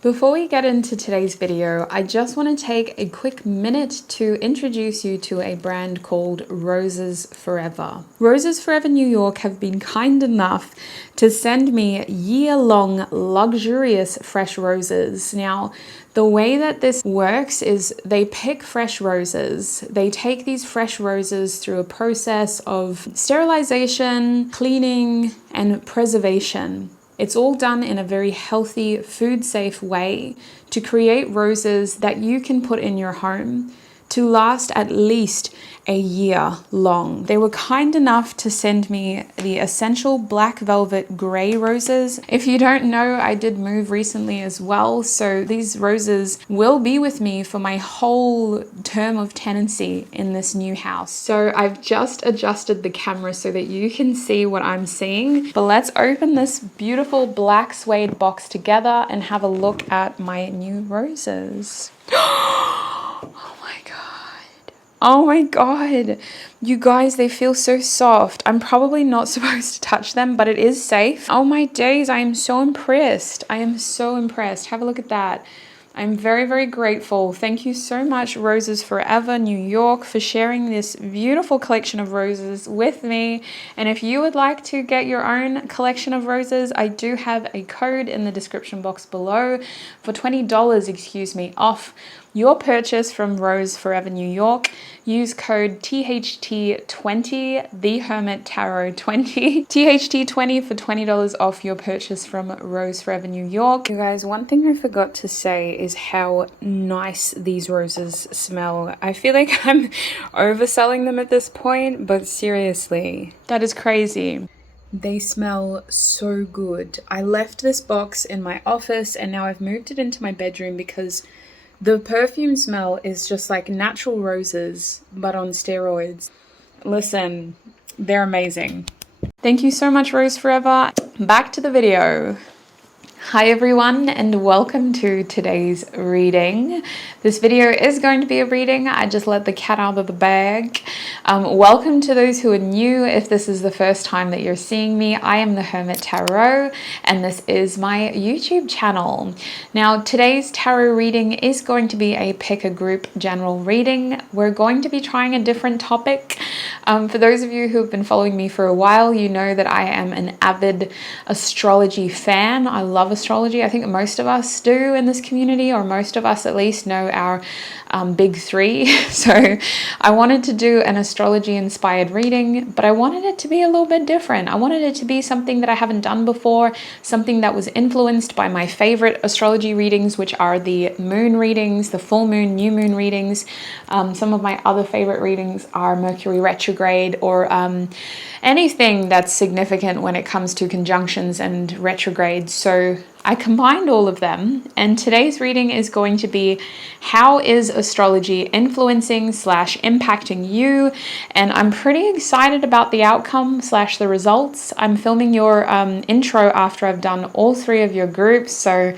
Before we get into today's video, I just want to take a quick minute to introduce you to a brand called Roses Forever. Roses Forever New York have been kind enough to send me year-long luxurious fresh roses. Now, the way that this works is they pick fresh roses. They take these fresh roses through a process of sterilization, cleaning, and preservation. It's all done in a very healthy, food-safe way to create roses that you can put in your home to last at least a year long. They were kind enough to send me the Essential Black Velvet Grey Roses. If you don't know, I did move recently as well, so these roses will be with me for my whole term of tenancy in this new house. So I've just adjusted the camera so that you can see what I'm seeing. But let's open this beautiful black suede box together and have a look at my new roses. Oh my god, you guys, they feel so soft. I'm probably not supposed to touch them, but it is safe. Oh my days, I am so impressed. I am so impressed. Have a look at that. I'm very, very grateful. Thank you so much, Roses Forever New York, for sharing this beautiful collection of roses with me. And if you would like to get your own collection of roses, I do have a code in the description box below for $20, off your purchase from Rose Forever New York. Use code THT20, the Hermit Tarot 20, THT20 for $20 off your purchase from Rose Forever New York. You guys, one thing I forgot to say is how nice these roses smell. I feel like I'm overselling them at this point, but seriously, that is crazy. They smell so good. I left this box in my office and now I've moved it into my bedroom because the perfume smell is just like natural roses, but on steroids. Listen, they're amazing. Thank you so much, Rose Forever. Back to the video. Hi everyone and welcome to today's reading. This video is going to be a reading. I just let the cat out of the bag. Welcome to those who are new. If this is the first time that you're seeing me, I am the Hermit Tarot and this is my YouTube channel. Now today's tarot reading is going to be a pick a group general reading. We're going to be trying a different topic. For those of you who have been following me for a while, you know that I am an avid astrology fan. I love astrology. I think most of us do in this community, or most of us at least know our big three. So I wanted to do an astrology inspired reading, but I wanted it to be a little bit different. I wanted it to be something that I haven't done before, something that was influenced by my favorite astrology readings, which are the moon readings, the full moon, new moon readings. Some of my other favorite readings are Mercury retrograde or anything that's significant when it comes to conjunctions and retrogrades. So I combined all of them, and today's reading is going to be how is astrology influencing / impacting you, and I'm pretty excited about the outcome / the results. I'm filming your intro after I've done all 3 of your groups, so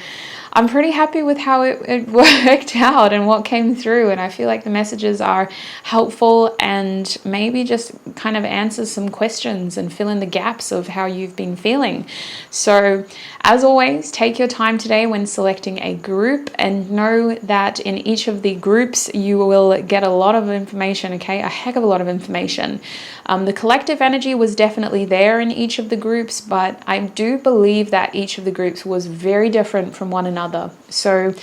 I'm pretty happy with how it worked out and what came through, and I feel like the messages are helpful and maybe just kind of answers some questions and fill in the gaps of how you've been feeling. So as always, take your time today when selecting a group and know that in each of the groups you will get a lot of information, okay? A heck of a lot of information. The collective energy was definitely there in each of the groups, but I do believe that each of the groups was very different from one another. So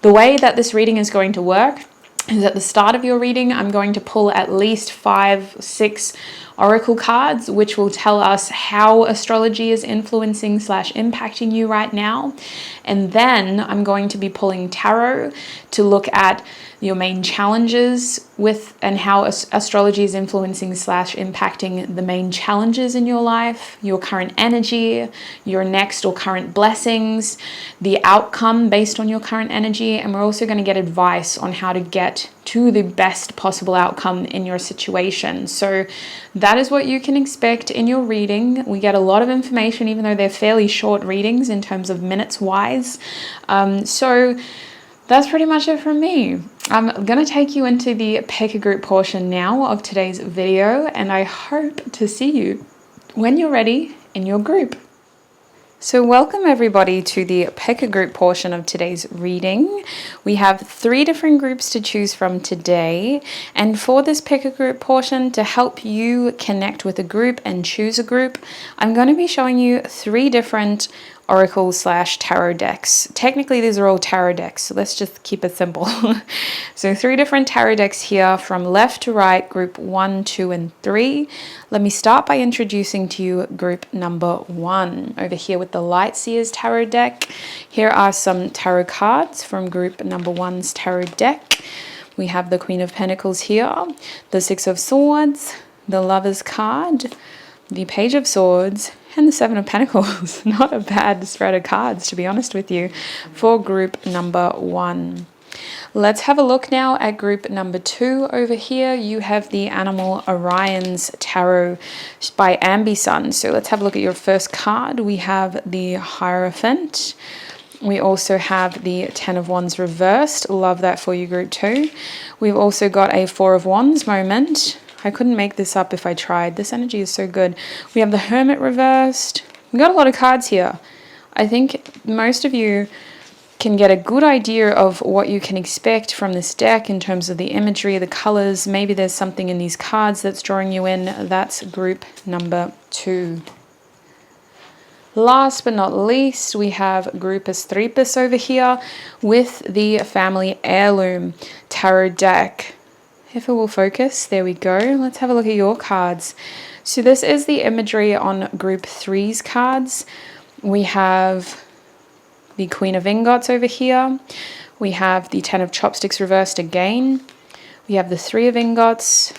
the way that this reading is going to work is at the start of your reading, I'm going to pull at least 5, 6 oracle cards, which will tell us how astrology is influencing / impacting you right now. And then I'm going to be pulling tarot to look at your main challenges with and how astrology is influencing / impacting the main challenges in your life, your current energy, your next or current blessings, the outcome based on your current energy. And we're also going to get advice on how to get to the best possible outcome in your situation. So that is what you can expect in your reading. We get a lot of information, even though they're fairly short readings in terms of minutes wise. So that's pretty much it from me. I'm going to take you into the pick a group portion now of today's video, and I hope to see you when you're ready in your group. So welcome everybody to the pick a group portion of today's reading. We have 3 different groups to choose from today, and for this pick a group portion, to help you connect with a group and choose a group, I'm going to be showing you 3 different oracle / tarot decks. Technically these are all tarot decks, so let's just keep it simple. So 3 different tarot decks here from left to right, group 1, 2 and 3. Let me start by introducing to you group number 1 over here with the Light Seers tarot deck. Here are some tarot cards from group number 1's tarot deck. We have the Queen of Pentacles here, the Six of Swords, the Lover's card, the Page of Swords, and the Seven of Pentacles. Not a bad spread of cards, to be honest with you, for group number 1. Let's have a look now at group number 2. Over here, you have the Animal Orion's Tarot by AmbiSun. So let's have a look at your first card. We have the Hierophant. We also have the 10 of Wands reversed. Love that for you, group 2. We've also got a 4 of Wands moment. I couldn't make this up if I tried. This energy is so good. We have the Hermit reversed. We got a lot of cards here. I think most of you can get a good idea of what you can expect from this deck in terms of the imagery, the colors. Maybe there's something in these cards that's drawing you in. That's group number 2. Last but not least, we have Grupus Tripus over here with the Family Heirloom Tarot deck. If it will focus, there we go. Let's have a look at your cards. So this is the imagery on group 3's cards. We have the Queen of Ingots over here. We have the 10 of Chopsticks reversed again. We have the 3 of Ingots,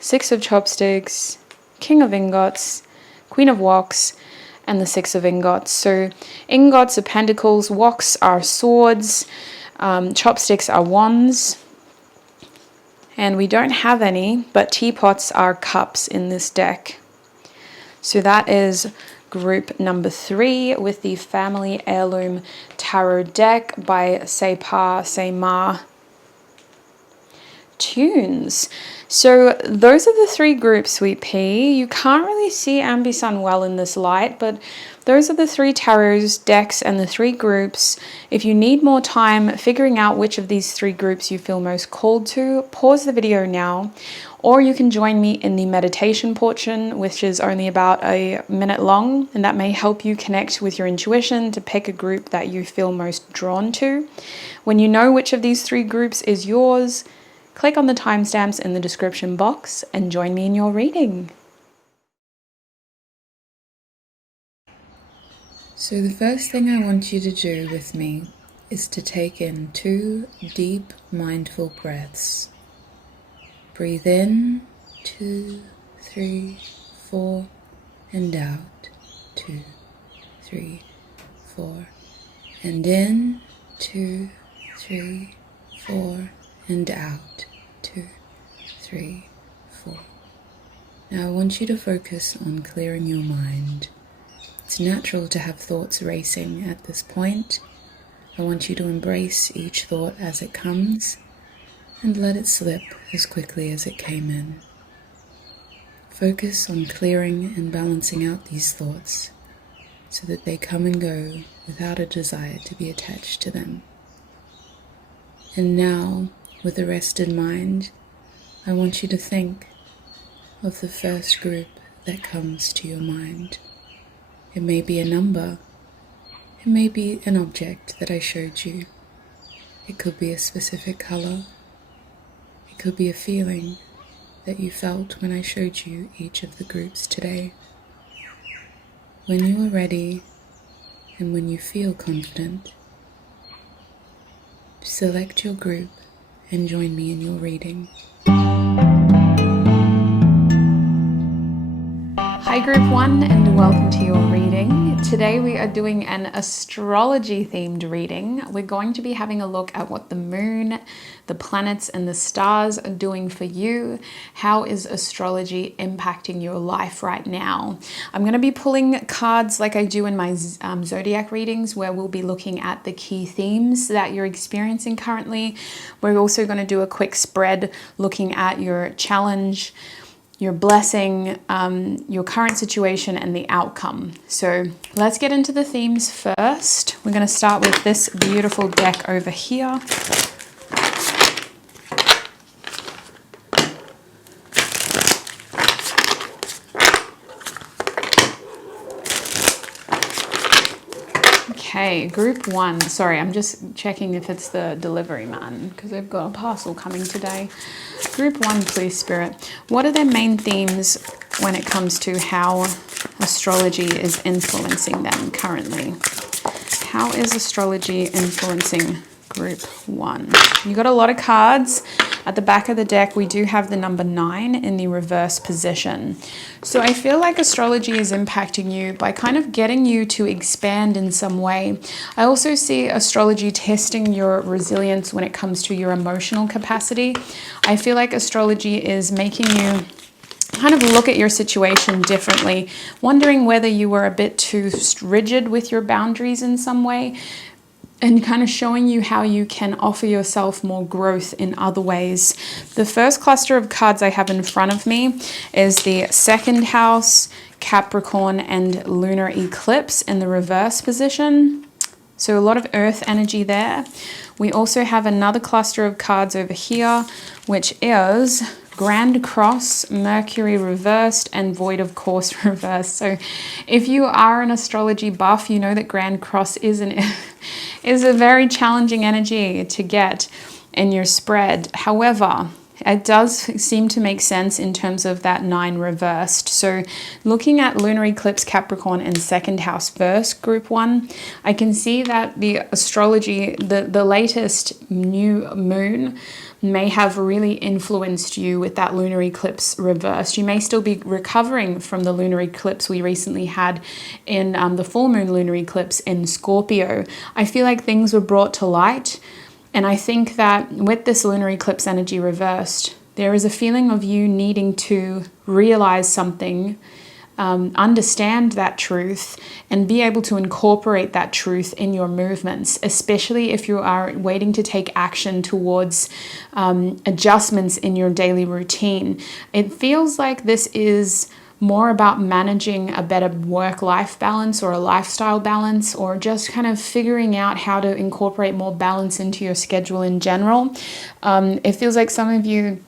6 of Chopsticks, King of Ingots, Queen of Woks, and the 6 of Ingots. So Ingots are pentacles, Woks are swords, Chopsticks are wands. And we don't have any, but teapots are cups in this deck. So that is group number 3 with the Family Heirloom Tarot deck by SayPa, SayMa, Toons. So those are the 3 groups, sweet pea. You can't really see AmbiSun well in this light, but those are the 3 tarot decks and the 3 groups. If you need more time figuring out which of these 3 groups you feel most called to, pause the video now, or you can join me in the meditation portion, which is only about a minute long, and that may help you connect with your intuition to pick a group that you feel most drawn to. When you know which of these 3 groups is yours, click on the timestamps in the description box and join me in your reading. So the first thing I want you to do with me is to take in 2 deep, mindful breaths. Breathe in, 2, 3, 4, and out, 2, 3, 4, and in, 2, 3, 4, and out, 2, 3, 4. Now I want you to focus on clearing your mind. It's natural to have thoughts racing at this point. I want you to embrace each thought as it comes and let it slip as quickly as it came in. Focus on clearing and balancing out these thoughts so that they come and go without a desire to be attached to them. And now, with a rested mind, I want you to think of the first group that comes to your mind. It may be a number, it may be an object that I showed you. It could be a specific color. It could be a feeling that you felt when I showed you each of the groups today. When you are ready and when you feel confident, select your group and join me in your reading. Hi Group 1 and welcome to your reading. Today we are doing an astrology themed reading. We're going to be having a look at what the moon, the planets and the stars are doing for you. How is astrology impacting your life right now? I'm going to be pulling cards like I do in my zodiac readings, where we'll be looking at the key themes that you're experiencing currently. We're also going to do a quick spread looking at your challenge, your blessing, your current situation, and the outcome. So let's get into the themes first. We're going to start with this beautiful deck over here. Okay, group 1. Sorry, I'm just checking if it's the delivery man because they've got a parcel coming today. Group 1, please, Spirit. What are their main themes when it comes to how astrology is influencing them currently? How is astrology influencing group 1? You got a lot of cards. At the back of the deck, we do have the number 9 in the reverse position. So I feel like astrology is impacting you by kind of getting you to expand in some way. I also see astrology testing your resilience when it comes to your emotional capacity. I feel like astrology is making you kind of look at your situation differently, wondering whether you were a bit too rigid with your boundaries in some way, and kind of showing you how you can offer yourself more growth in other ways. The first cluster of cards I have in front of me is the second house, Capricorn, and lunar eclipse in the reverse position. So a lot of earth energy there. We also have another cluster of cards over here, which is Grand Cross, Mercury reversed, and Void of Course reversed. So if you are an astrology buff, you know that Grand Cross is a very challenging energy to get in your spread. However, it does seem to make sense in terms of that 9 reversed. So looking at lunar eclipse, Capricorn, and second house first, group 1, I can see that the astrology, the latest new moon may have really influenced you with that lunar eclipse reversed. You may still be recovering from the lunar eclipse we recently had in the full moon lunar eclipse in Scorpio. I feel like things were brought to light. And I think that with this lunar eclipse energy reversed, there is a feeling of you needing to realize something, understand that truth, and be able to incorporate that truth in your movements, especially if you are waiting to take action towards adjustments in your daily routine. It feels like this is more about managing a better work-life balance or a lifestyle balance, or just kind of figuring out how to incorporate more balance into your schedule in general. It feels like some of you,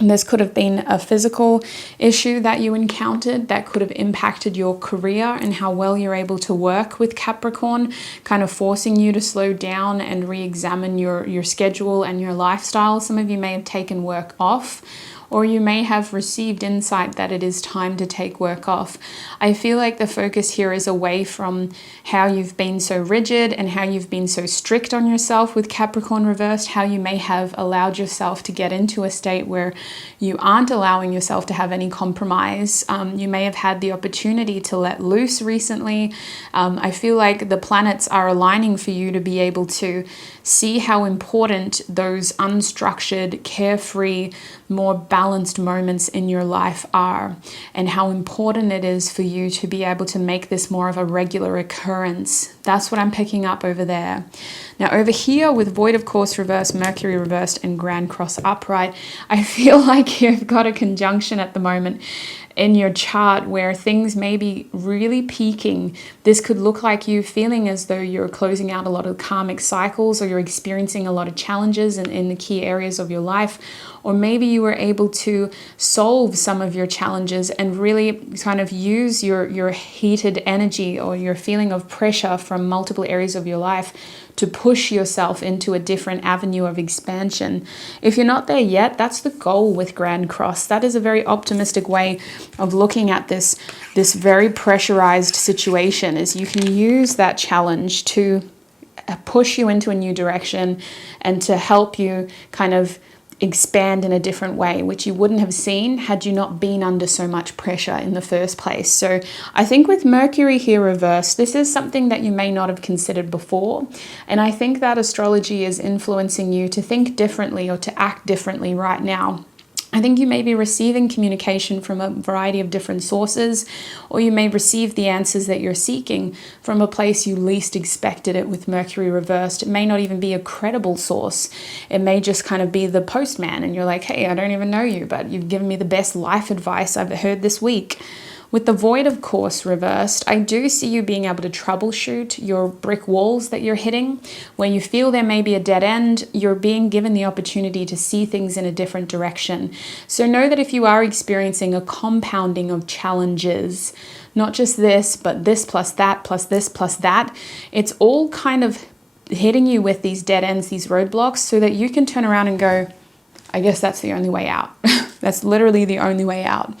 this could have been a physical issue that you encountered that could have impacted your career and how well you're able to work with Capricorn, kind of forcing you to slow down and re-examine your schedule and your lifestyle. Some of you may have taken work off, or you may have received insight that it is time to take work off. I feel like the focus here is away from how you've been so rigid and how you've been so strict on yourself with Capricorn reversed, how you may have allowed yourself to get into a state where you aren't allowing yourself to have any compromise. You may have had the opportunity to let loose recently. I feel like the planets are aligning for you to be able to see how important those unstructured, carefree, more balanced moments in your life are, and how important it is for you to be able to make this more of a regular occurrence. That's what I'm picking up over there. Now over here with Void of Course reversed, Mercury reversed, and Grand Cross upright, I feel like you've got a conjunction at the moment in your chart where things may be really peaking. This could look like you feeling as though you're closing out a lot of karmic cycles, or you're experiencing a lot of challenges in the key areas of your life, or maybe you were able to solve some of your challenges and really kind of use your heated energy or your feeling of pressure from multiple areas of your life to push yourself into a different avenue of expansion. If you're not there yet, that's the goal with Grand Cross. That is a very optimistic way of looking at this very pressurized situation, is you can use that challenge to push you into a new direction and to help you kind of expand in a different way, which you wouldn't have seen had you not been under so much pressure in the first place. So I think with Mercury here reversed, this is something that you may not have considered before. And I think that astrology is influencing you to think differently or to act differently right now. I think you may be receiving communication from a variety of different sources, or you may receive the answers that you're seeking from a place you least expected it with Mercury reversed. It may not even be a credible source. It may just kind of be the postman and you're like, hey, I don't even know you, but you've given me the best life advice I've heard this week. With the void, of course, reversed, I do see you being able to troubleshoot your brick walls that you're hitting. Where you feel there may be a dead end, you're being given the opportunity to see things in a different direction. So know that if you are experiencing a compounding of challenges, not just this, but this plus that, plus this plus that, it's all kind of hitting you with these dead ends, these roadblocks, so that you can turn around and go, I guess that's the only way out. That's literally the only way out.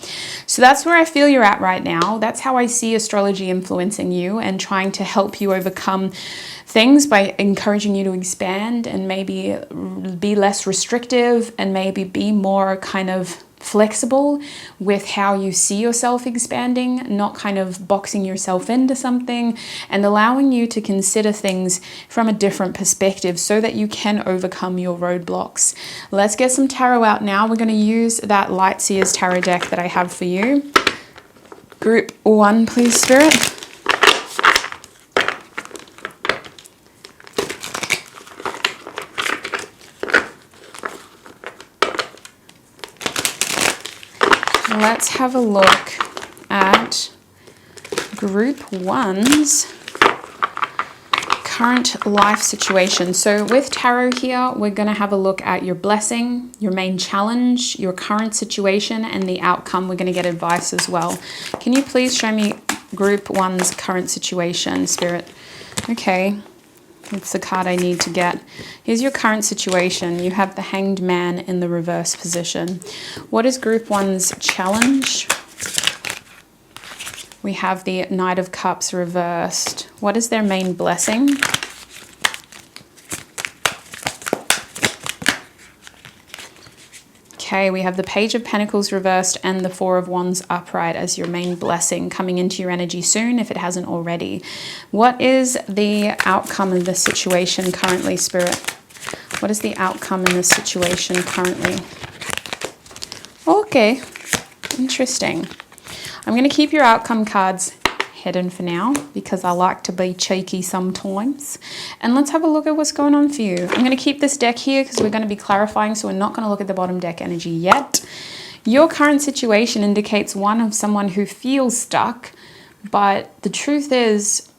So that's where I feel you're at right now. That's how I see astrology influencing you and trying to help you overcome things by encouraging you to expand and maybe be less restrictive and maybe be more kind of flexible with how you see yourself expanding, not kind of boxing yourself into something, and allowing you to consider things from a different perspective so that you can overcome your roadblocks. Let's get some tarot out now. We're going to use that Light Seers tarot deck that I have for you. Group 1, please, Spirit. Let's have a look at Group 1's current life situation. So with tarot here, we're going to have a look at your blessing, your main challenge, your current situation, and the outcome. We're going to get advice as well. Can you please show me Group 1's current situation, Spirit? Okay. It's the card I need to get. Here's your current situation. You have the Hanged Man in the reverse position. What is Group 1's challenge? We have the Knight of Cups reversed. What is their main blessing? Okay, we have the Page of Pentacles reversed and the Four of Wands upright as your main blessing coming into your energy soon if it hasn't already. What is the outcome of this situation currently, Spirit? What is the outcome in this situation currently? Okay, interesting. I'm going to keep your outcome cards hidden for now because I like to be cheeky sometimes. And let's have a look at what's going on for you. I'm going to keep this deck here because we're going to be clarifying, so we're not going to look at the bottom deck energy yet. Your current situation indicates one of someone who feels stuck, but the truth is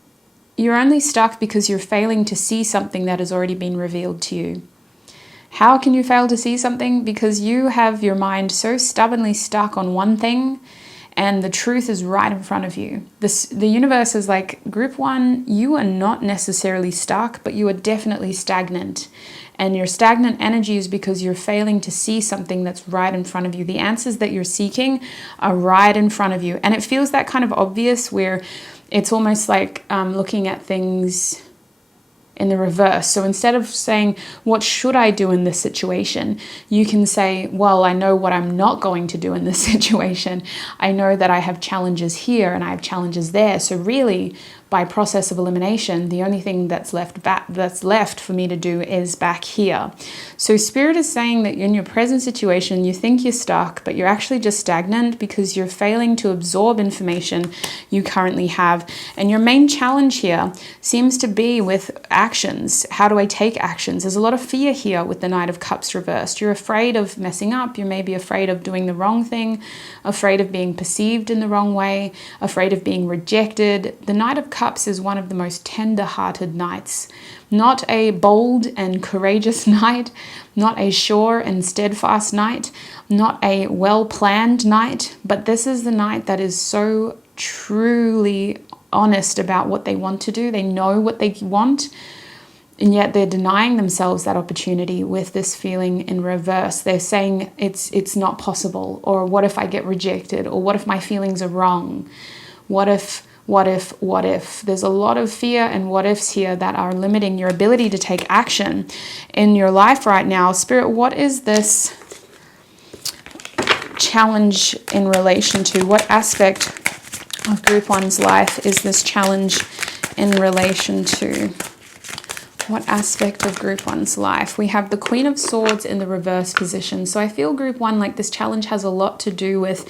you're only stuck because you're failing to see something that has already been revealed to you. How can you fail to see something? Because you have your mind so stubbornly stuck on one thing and the truth is right in front of you. The universe is like, Group 1, you are not necessarily stuck, but you are definitely stagnant. And your stagnant energy is because you're failing to see something that's right in front of you. The answers that you're seeking are right in front of you. And it feels that kind of obvious where it's almost like looking at things in the reverse. So instead of saying, what should I do in this situation? You can say, well, I know what I'm not going to do in this situation. I know that I have challenges here and I have challenges there. So really, by process of elimination, the only thing that's left for me to do is back here. So Spirit is saying that in your present situation, you think you're stuck, but you're actually just stagnant because you're failing to absorb information you currently have. And your main challenge here seems to be with actions. How do I take actions? There's a lot of fear here with the Knight of Cups reversed. You're afraid of messing up. You may be afraid of doing the wrong thing, afraid of being perceived in the wrong way, afraid of being rejected. The Knight of Cups is one of the most tender-hearted knights. Not a bold and courageous knight, not a sure and steadfast knight, not a well-planned knight, but this is the knight that is so truly honest about what they want to do. They know what they want, and yet they're denying themselves that opportunity with this feeling in reverse. They're saying it's not possible, or what if I get rejected, or what if my feelings are wrong? What if? There's a lot of fear and what ifs here that are limiting your ability to take action in your life right now. Spirit, what is this challenge in relation to? What aspect of Group 1's life is this challenge in relation to? What aspect of Group 1's life? We have the Queen of Swords in the reverse position. So I feel Group 1, like this challenge has a lot to do with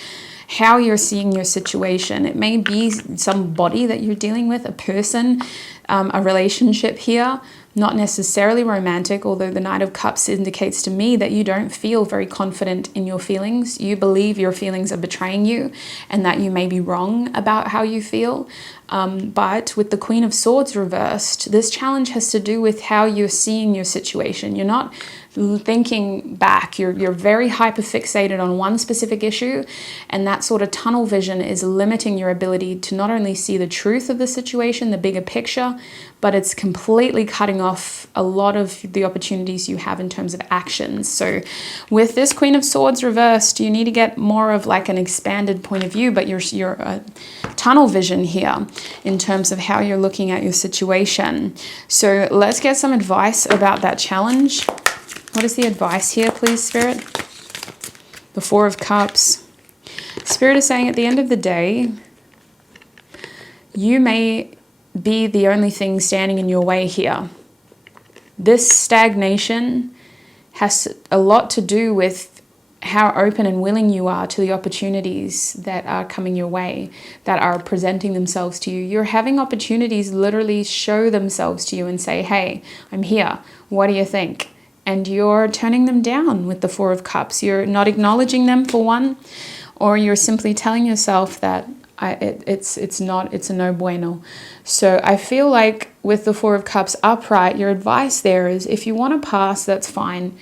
how you're seeing your situation. It may be somebody that you're dealing with, a person, a relationship here, not necessarily romantic, although the Knight of Cups indicates to me that you don't feel very confident in your feelings. You believe your feelings are betraying you and that you may be wrong about how you feel. But with the Queen of Swords reversed, this challenge has to do with how you're seeing your situation. You're not thinking back. You're very hyper fixated on one specific issue, and that sort of tunnel vision is limiting your ability to not only see the truth of the situation, the bigger picture, but it's completely cutting off a lot of the opportunities you have in terms of actions. So with this Queen of Swords reversed, you need to get more of like an expanded point of view, but your tunnel vision here in terms of how you're looking at your situation. So let's get some advice about that challenge. What is the advice here, please, Spirit? The Four of Cups. Spirit is saying at the end of the day, you may be the only thing standing in your way here. This stagnation has a lot to do with how open and willing you are to the opportunities that are coming your way, that are presenting themselves to you. You're having opportunities literally show themselves to you and say, hey, I'm here. What do you think? And you're turning them down with the Four of Cups. You're not acknowledging them for one, or you're simply telling yourself that it's a no bueno. So I feel like with the Four of Cups upright, your advice there is if you want to pass, that's fine.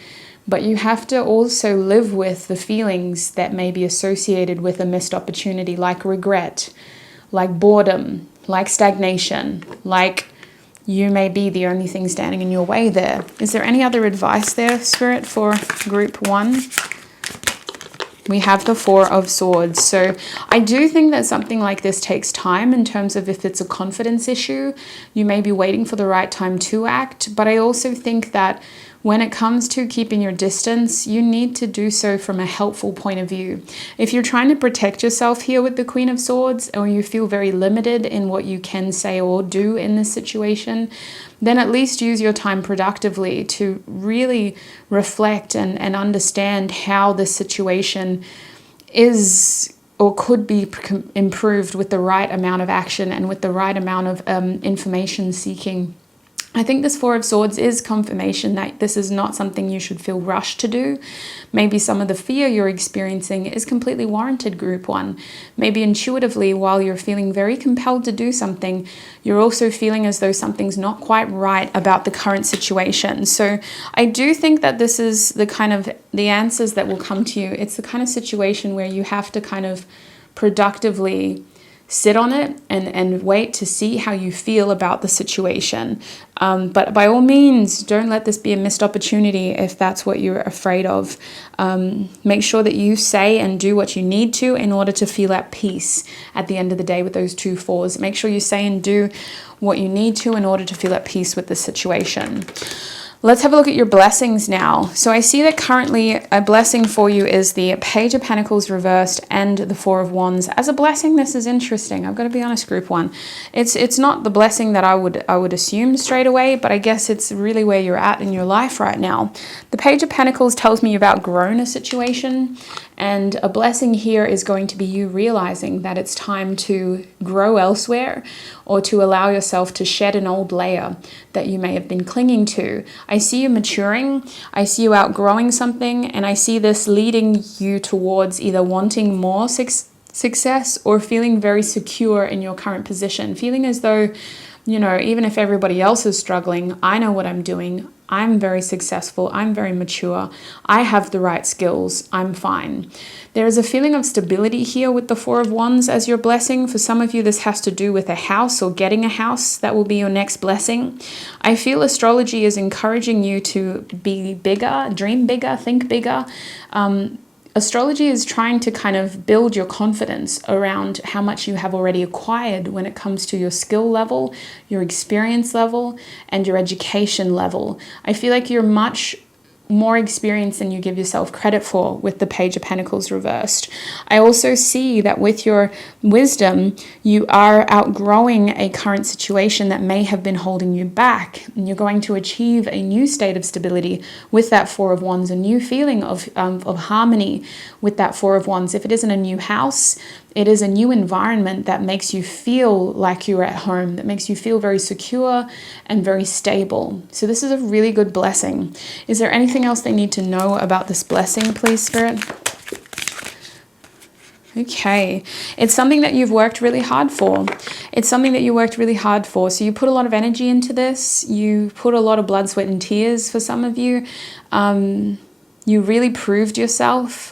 But you have to also live with the feelings that may be associated with a missed opportunity, like regret, like boredom, like stagnation, like you may be the only thing standing in your way there. Is there any other advice there, Spirit, for Group 1? We have the Four of Swords. So I do think that something like this takes time in terms of if it's a confidence issue, you may be waiting for the right time to act. But I also think that when it comes to keeping your distance, you need to do so from a helpful point of view. If you're trying to protect yourself here with the Queen of Swords, or you feel very limited in what you can say or do in this situation, then at least use your time productively to really reflect and understand how this situation is or could be improved with the right amount of action and with the right amount of information seeking. I think this Four of Swords is confirmation that this is not something you should feel rushed to do. Maybe some of the fear you're experiencing is completely warranted, Group 1. Maybe intuitively, while you're feeling very compelled to do something, you're also feeling as though something's not quite right about the current situation. So I do think that this is the answers that will come to you. It's the kind of situation where you have to kind of productively sit on it and wait to see how you feel about the situation. But by all means, don't let this be a missed opportunity if that's what you're afraid of. Make sure that you say and do what you need to in order to feel at peace at the end of the day with those two fours. Make sure you say and do what you need to in order to feel at peace with the situation. Let's have a look at your blessings now. So I see that currently a blessing for you is the Page of Pentacles reversed and the Four of Wands. As a blessing, this is interesting. I've got to be honest, Group 1. It's not the blessing that I would assume straight away, but I guess it's really where you're at in your life right now. The Page of Pentacles tells me you've outgrown a situation, and a blessing here is going to be you realizing that it's time to grow elsewhere or to allow yourself to shed an old layer that you may have been clinging to. I see you maturing, I see you outgrowing something, and I see this leading you towards either wanting more success or feeling very secure in your current position, feeling as though, you know, even if everybody else is struggling, I know what I'm doing. I'm very successful. I'm very mature. I have the right skills. I'm fine. There is a feeling of stability here with the Four of Wands as your blessing. For some of you, this has to do with a house or getting a house. That will be your next blessing. I feel astrology is encouraging you to be bigger, dream bigger, think bigger. Astrology is trying to kind of build your confidence around how much you have already acquired when it comes to your skill level, your experience level, and your education level. I feel like you're much more experience than you give yourself credit for with the Page of Pentacles reversed. I also see that with your wisdom, you are outgrowing a current situation that may have been holding you back. And you're going to achieve a new state of stability with that Four of Wands, a new feeling of harmony with that Four of Wands. If it isn't a new house, it is a new environment that makes you feel like you're at home, that makes you feel very secure and very stable. So this is a really good blessing. Is there anything else they need to know about this blessing, please, Spirit? Okay, it's something that you've worked really hard for. It's something that you worked really hard for. So you put a lot of energy into this. You put a lot of blood, sweat, and tears for some of you. You really proved yourself.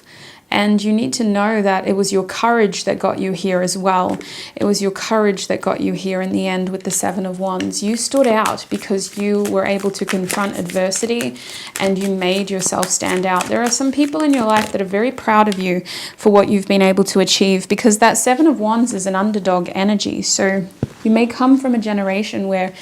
And you need to know that it was your courage that got you here as well. It was your courage that got you here in the end with the Seven of Wands. You stood out because you were able to confront adversity and you made yourself stand out. There are some people in your life that are very proud of you for what you've been able to achieve, because that Seven of Wands is an underdog energy. So you may come from a generation where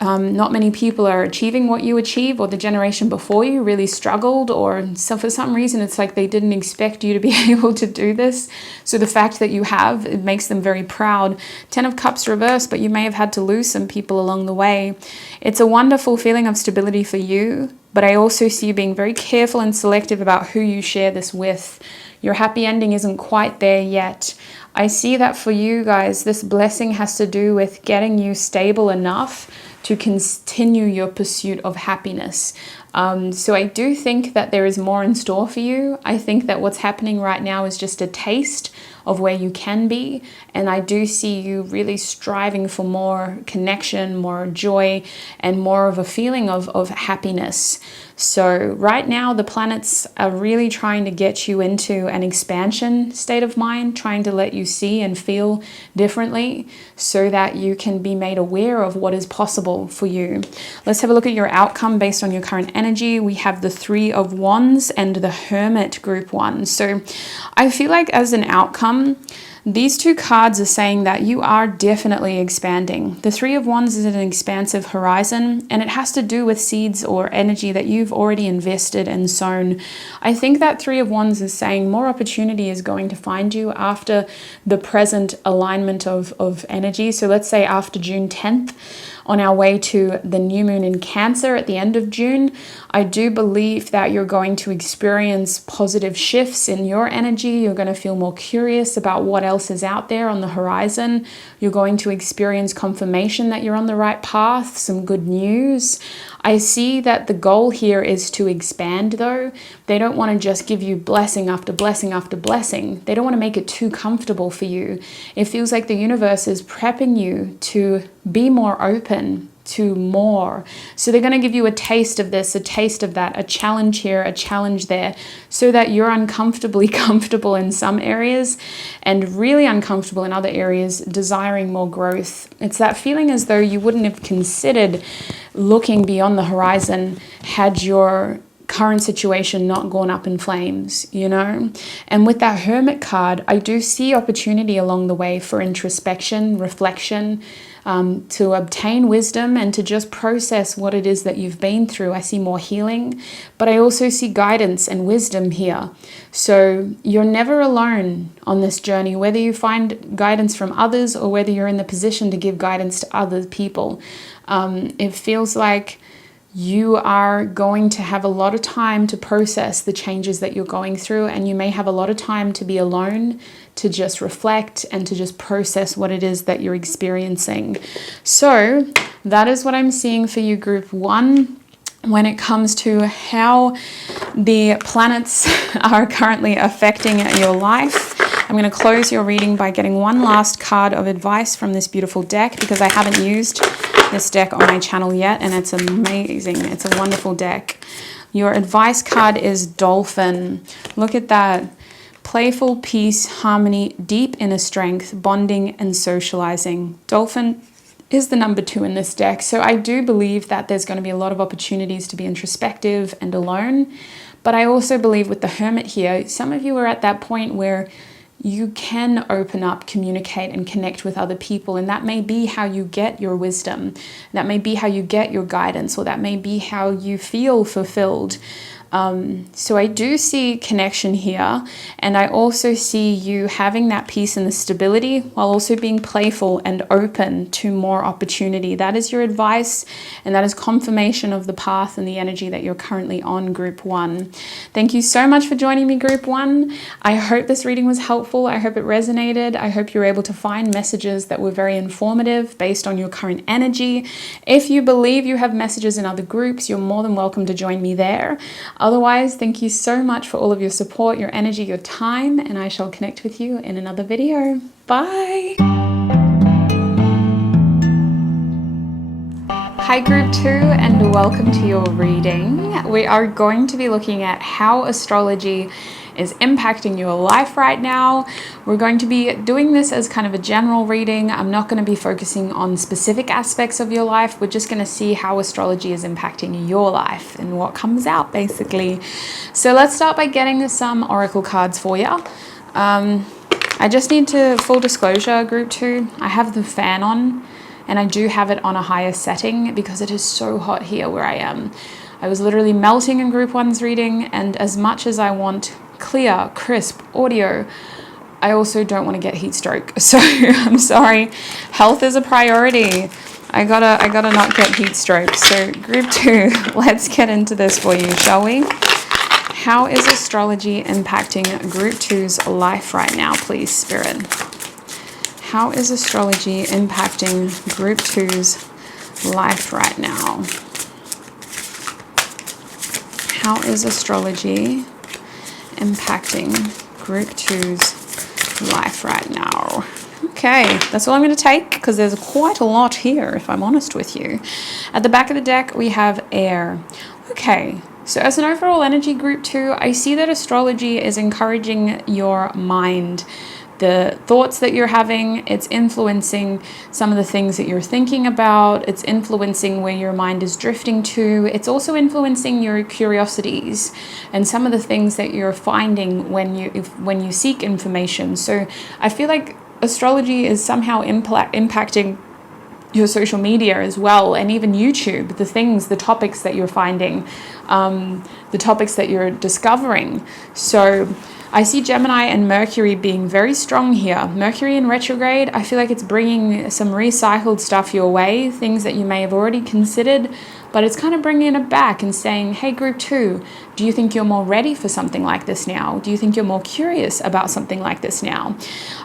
not many people are achieving what you achieve, or the generation before you really struggled, or so for some reason it's like they didn't expect you to be able to do this. So the fact that you have, it makes them very proud. 10 of Cups reversed, but you may have had to lose some people along the way. It's a wonderful feeling of stability for you, but I also see you being very careful and selective about who you share this with. Your happy ending isn't quite there yet. I see that for you guys, this blessing has to do with getting you stable enough to continue your pursuit of happiness. So I do think that there is more in store for you. I think that what's happening right now is just a taste of where you can be. And I do see you really striving for more connection, more joy, and more of a feeling of happiness. So right now, the planets are really trying to get you into an expansion state of mind, trying to let you see and feel differently so that you can be made aware of what is possible for you. Let's have a look at your outcome based on your current energy. We have the Three of Wands and the Hermit group 1. So I feel like as an outcome, these two cards are saying that you are definitely expanding. The Three of Wands is an expansive horizon, and it has to do with seeds or energy that you've already invested and sown. I think that Three of Wands is saying more opportunity is going to find you after the present alignment of energy. So let's say after June 10th, on our way to the new moon in Cancer at the end of June, I do believe that you're going to experience positive shifts in your energy. You're going to feel more curious about what else is out there on the horizon. You're going to experience confirmation that you're on the right path, some good news. I see that the goal here is to expand though. They don't want to just give you blessing after blessing after blessing. They don't want to make it too comfortable for you. It feels like the universe is prepping you to be more open to more. So they're going to give you a taste of this, a taste of that, a challenge here, a challenge there, so that you're uncomfortably comfortable in some areas and really uncomfortable in other areas, desiring more growth. It's that feeling as though you wouldn't have considered looking beyond the horizon had your current situation not gone up in flames, you know? And with that Hermit card, I do see opportunity along the way for introspection, reflection, to obtain wisdom and to just process what it is that you've been through. I see more healing, but I also see guidance and wisdom here. So you're never alone on this journey, whether you find guidance from others or whether you're in the position to give guidance to other people. It feels like you are going to have a lot of time to process the changes that you're going through, and you may have a lot of time to be alone, to just reflect and to just process what it is that you're experiencing. So that is what I'm seeing for you, group 1, when it comes to how the planets are currently affecting your life. I'm going to close your reading by getting one last card of advice from this beautiful deck, because I haven't used this deck on my channel yet, and it's amazing. It's a wonderful deck. Your advice card is Dolphin. Look at that. Playful, peace, harmony, deep inner strength, bonding, and socializing. Dolphin is the number 2 in this deck. So I do believe that there's going to be a lot of opportunities to be introspective and alone. But I also believe with the Hermit here, some of you are at that point where you can open up, communicate, and connect with other people. And that may be how you get your wisdom. That may be how you get your guidance, or that may be how you feel fulfilled. So I do see connection here, and I also see you having that peace and the stability while also being playful and open to more opportunity. That is your advice, and that is confirmation of the path and the energy that you're currently on, Group 1. Thank you so much for joining me, Group 1. I hope this reading was helpful. I hope it resonated. I hope you're able to find messages that were very informative based on your current energy. If you believe you have messages in other groups, you're more than welcome to join me there. Otherwise, thank you so much for all of your support, your energy, your time, and I shall connect with you in another video. Bye! Hi Group 2, and welcome to your reading. We are going to be looking at how astrology is impacting your life right now. We're going to be doing this as kind of a general reading. I'm not going to be focusing on specific aspects of your life. We're just going to see how astrology is impacting your life and what comes out, basically. So let's start by getting some oracle cards for you. I just need to, full disclosure, Group 2, I have the fan on, and I do have it on a higher setting because it is so hot here where I am. I was literally melting in Group 1's reading, and as much as I want clear, crisp audio, I also don't want to get heat stroke. So I'm sorry, health is a priority. I gotta not get heat stroke. So Group 2, let's get into this for you, shall we? How is astrology impacting Group 2's life right now, please, Spirit? How is astrology impacting Group 2's life right now? How is astrology impacting Group 2's life right now? Okay, that's all I'm going to take because there's quite a lot here, if I'm honest with you. At the back of the deck, we have air. Okay, so as an overall energy, Group 2, I see that astrology is encouraging your mind. The thoughts that you're having, it's influencing some of the things that you're thinking about. It's influencing where your mind is drifting to. It's also influencing your curiosities and some of the things that you're finding when you seek information. So I feel like astrology is somehow impacting your social media as well, and even YouTube, the topics that you're finding, the topics that you're discovering. So I see Gemini and Mercury being very strong here. Mercury in retrograde, I feel like it's bringing some recycled stuff your way, things that you may have already considered, but it's kind of bringing it back and saying, hey, Group 2, do you think you're more ready for something like this now? Do you think you're more curious about something like this now?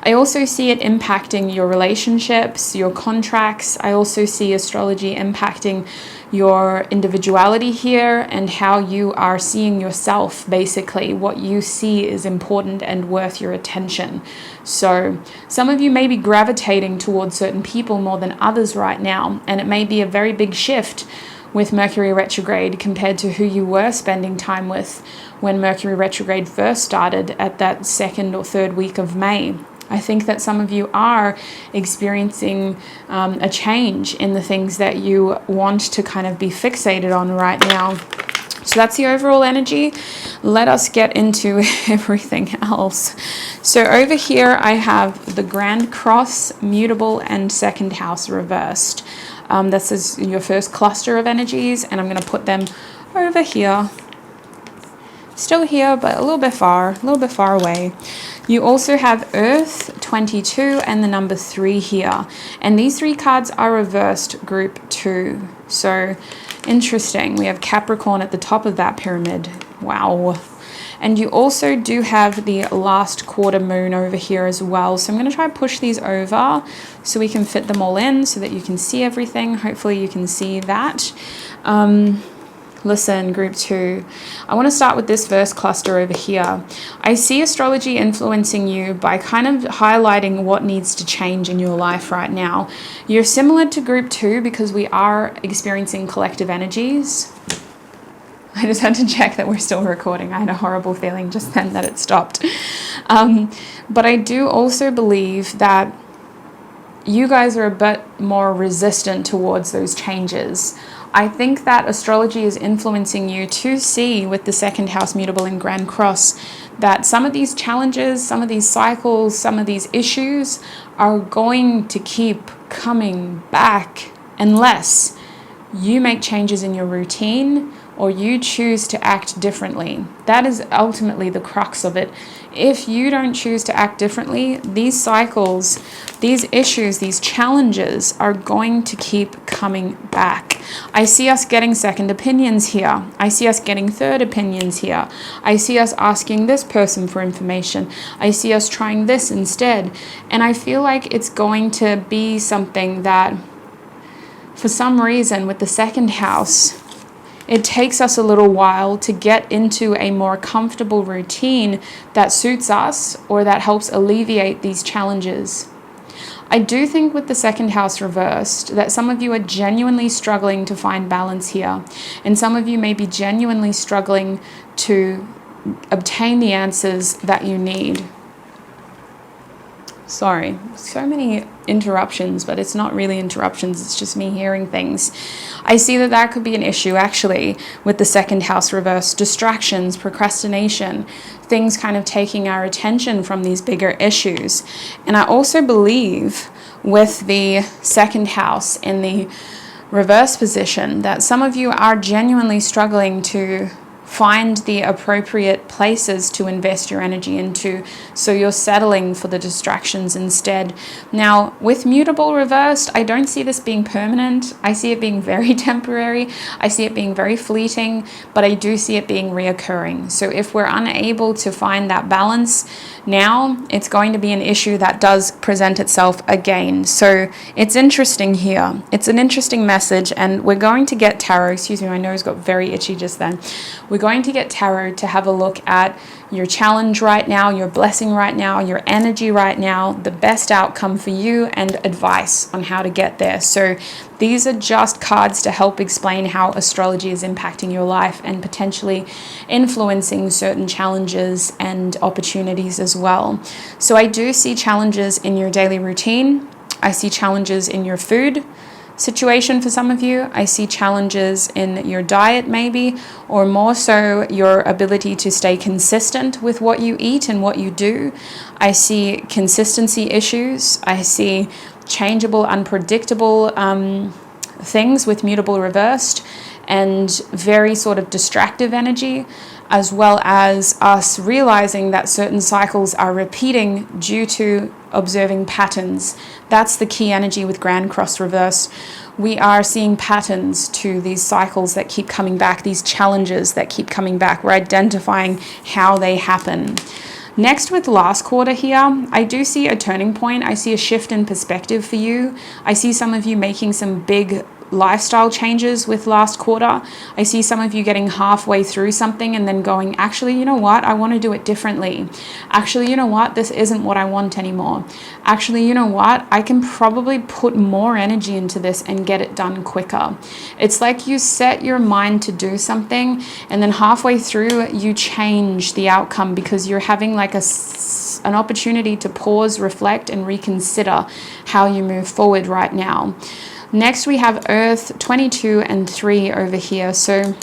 I also see it impacting your relationships, your contracts. I also see astrology impacting your individuality here and how you are seeing yourself. Basically, what you see is important and worth your attention. So some of you may be gravitating towards certain people more than others right now, and it may be a very big shift with Mercury retrograde compared to who you were spending time with when Mercury retrograde first started at that 2nd or 3rd week of May. I think that some of you are experiencing a change in the things that you want to kind of be fixated on right now. So that's the overall energy. Let us get into everything else. So over here I have the Grand Cross, mutable, and 2nd house reversed. This is your first cluster of energies, and I'm going to put them over here. Still here, but a little bit far away. You also have Earth, 22, and the number 3 here. And these 3 cards are reversed, Group 2. So interesting. We have Capricorn at the top of that pyramid. Wow. And you also do have the last quarter moon over here as well. So I'm going to try and push these over so we can fit them all in so that you can see everything. Hopefully you can see that. Listen, Group 2, I want to start with this first cluster over here. I see astrology influencing you by kind of highlighting what needs to change in your life right now. You're similar to Group 2 because we are experiencing collective energies. I just had to check that we're still recording. I had a horrible feeling just then that it stopped. But I do also believe that you guys are a bit more resistant towards those changes. I think that astrology is influencing you to see with the second house mutable in Grand Cross that some of these challenges, some of these cycles, some of these issues are going to keep coming back unless you make changes in your routine or you choose to act differently. That is ultimately the crux of it. If you don't choose to act differently, these cycles, these issues, these challenges are going to keep coming back. I see us getting second opinions here. I see us getting third opinions here. I see us asking this person for information. I see us trying this instead. And I feel like it's going to be something that, for some reason, with the second house, it takes us a little while to get into a more comfortable routine that suits us or that helps alleviate these challenges. I do think with the second house reversed that some of you are genuinely struggling to find balance here, and some of you may be genuinely struggling to obtain the answers that you need. Sorry, so many interruptions, but it's not really interruptions, it's just me hearing things. I see that that could be an issue actually with the second house reverse. Distractions, procrastination, things kind of taking our attention from these bigger issues. And I also believe with the second house in the reverse position that some of you are genuinely struggling to find the appropriate places to invest your energy into, so you're settling for the distractions instead. Now, with mutable reversed, I don't see this being permanent. I see it being very temporary. I see it being very fleeting, but I do see it being reoccurring. So if we're unable to find that balance now, it's going to be an issue that does present itself again. So it's interesting here. It's an interesting message, and we're going to get tarot. Excuse me, my nose got very itchy just then. We're going to get tarot to have a look at your challenge right now, your blessing right now, your energy right now, the best outcome for you, and advice on how to get there. So these are just cards to help explain how astrology is impacting your life and potentially influencing certain challenges and opportunities as well. So I do see challenges in your daily routine. I see challenges in your food situation for some of you. I see challenges in your diet maybe, or more so your ability to stay consistent with what you eat and what you do. I see consistency issues. I see changeable, unpredictable things with mutable reversed, and very sort of distractive energy, as well as us realizing that certain cycles are repeating due to observing patterns. That's the key energy with Grand Cross reverse. We are seeing patterns to these cycles that keep coming back, these challenges that keep coming back. We're identifying how they happen. Next, with last quarter here, I do see a turning point. I see a shift in perspective for you. I see some of you making some big lifestyle changes with last quarter. I see some of you getting halfway through something and then going, actually, you know what? I want to do it differently. Actually, you know what? This isn't what I want anymore. Actually, you know what? I can probably put more energy into this and get it done quicker. It's like you set your mind to do something and then halfway through you change the outcome because you're having like an opportunity to pause, reflect, and reconsider how you move forward right now. Next, we have Earth 22 and 3 over here. So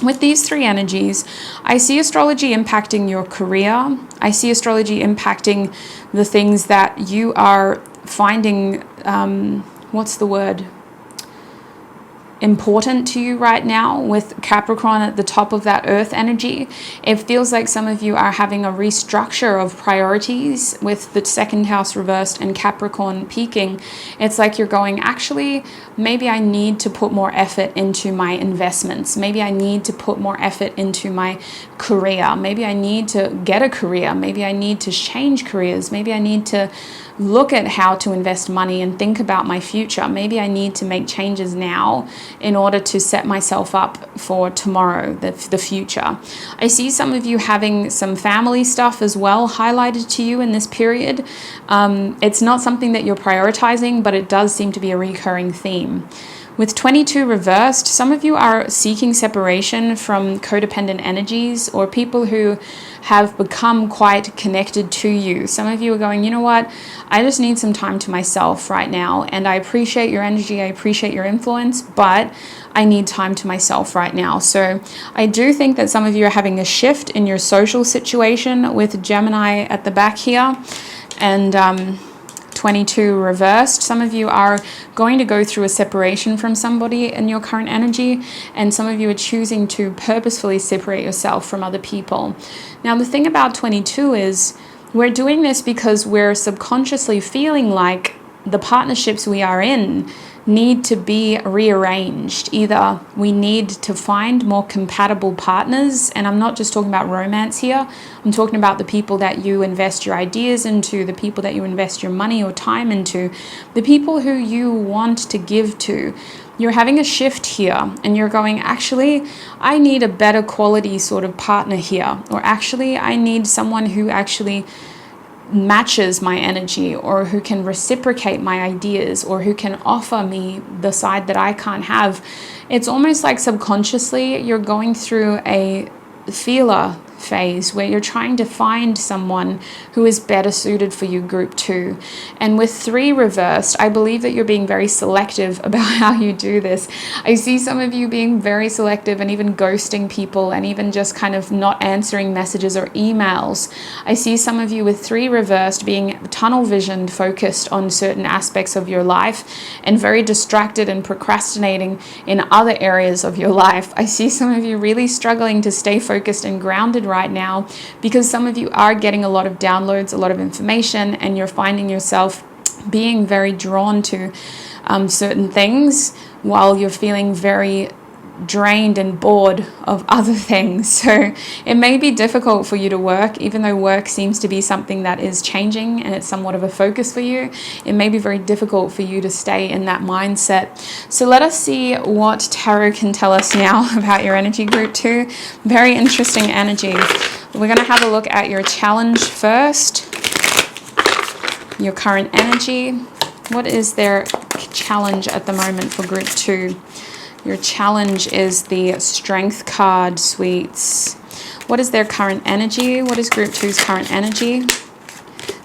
with these three energies, I see astrology impacting your career. I see astrology impacting the things that you are finding, important to you right now with Capricorn at the top of that earth energy. It feels like some of you are having a restructure of priorities with the second house reversed and Capricorn peaking. It's like you're going, actually, maybe I need to put more effort into my investments. Maybe I need to put more effort into my career. Maybe I need to get a career. Maybe I need to change careers. Maybe I need to look at how to invest money and think about my future. Maybe I need to make changes now in order to set myself up for tomorrow, the future. I see some of you having some family stuff as well highlighted to you in this period. It's not something that you're prioritizing, but it does seem to be a recurring theme. With 22 reversed, some of you are seeking separation from codependent energies or people who have become quite connected to you. Some of you are going, you know what, I just need some time to myself right now, and I appreciate your energy, I appreciate your influence, but I need time to myself right now. So I do think that some of you are having a shift in your social situation with Gemini at the back here, and 22 reversed. Some of you are going to go through a separation from somebody in your current energy, and some of you are choosing to purposefully separate yourself from other people. Now, the thing about 22 is we're doing this because we're subconsciously feeling like the partnerships we are in need to be rearranged. Either we need to find more compatible partners, and I'm not just talking about romance here, I'm talking about the people that you invest your ideas into, the people that you invest your money or time into, the people who you want to give to. You're having a shift here and you're going, actually, I need a better quality sort of partner here, or actually I need someone who actually matches my energy, or who can reciprocate my ideas, or who can offer me the side that I can't have. It's almost like subconsciously you're going through a feeler phase where you're trying to find someone who is better suited for you, group 2. And with 3 reversed, I believe that you're being very selective about how you do this. I see some of you being very selective and even ghosting people, and even just kind of not answering messages or emails. I see some of you with 3 reversed being tunnel visioned, focused on certain aspects of your life, and very distracted and procrastinating in other areas of your life. I see some of you really struggling to stay focused and grounded right now, because some of you are getting a lot of downloads, a lot of information, and you're finding yourself being very drawn to certain things while you're feeling very drained and bored of other things. So it may be difficult for you to work, even though work seems to be something that is changing and it's somewhat of a focus for you. It may be very difficult for you to stay in that mindset. So let us see what tarot can tell us now about your energy, group 2. Very interesting energy. We're going to have a look at your challenge first. Your current energy. What is their challenge at the moment for group 2? Your challenge is the Strength card, sweets. What is their current energy? What is group 2's current energy?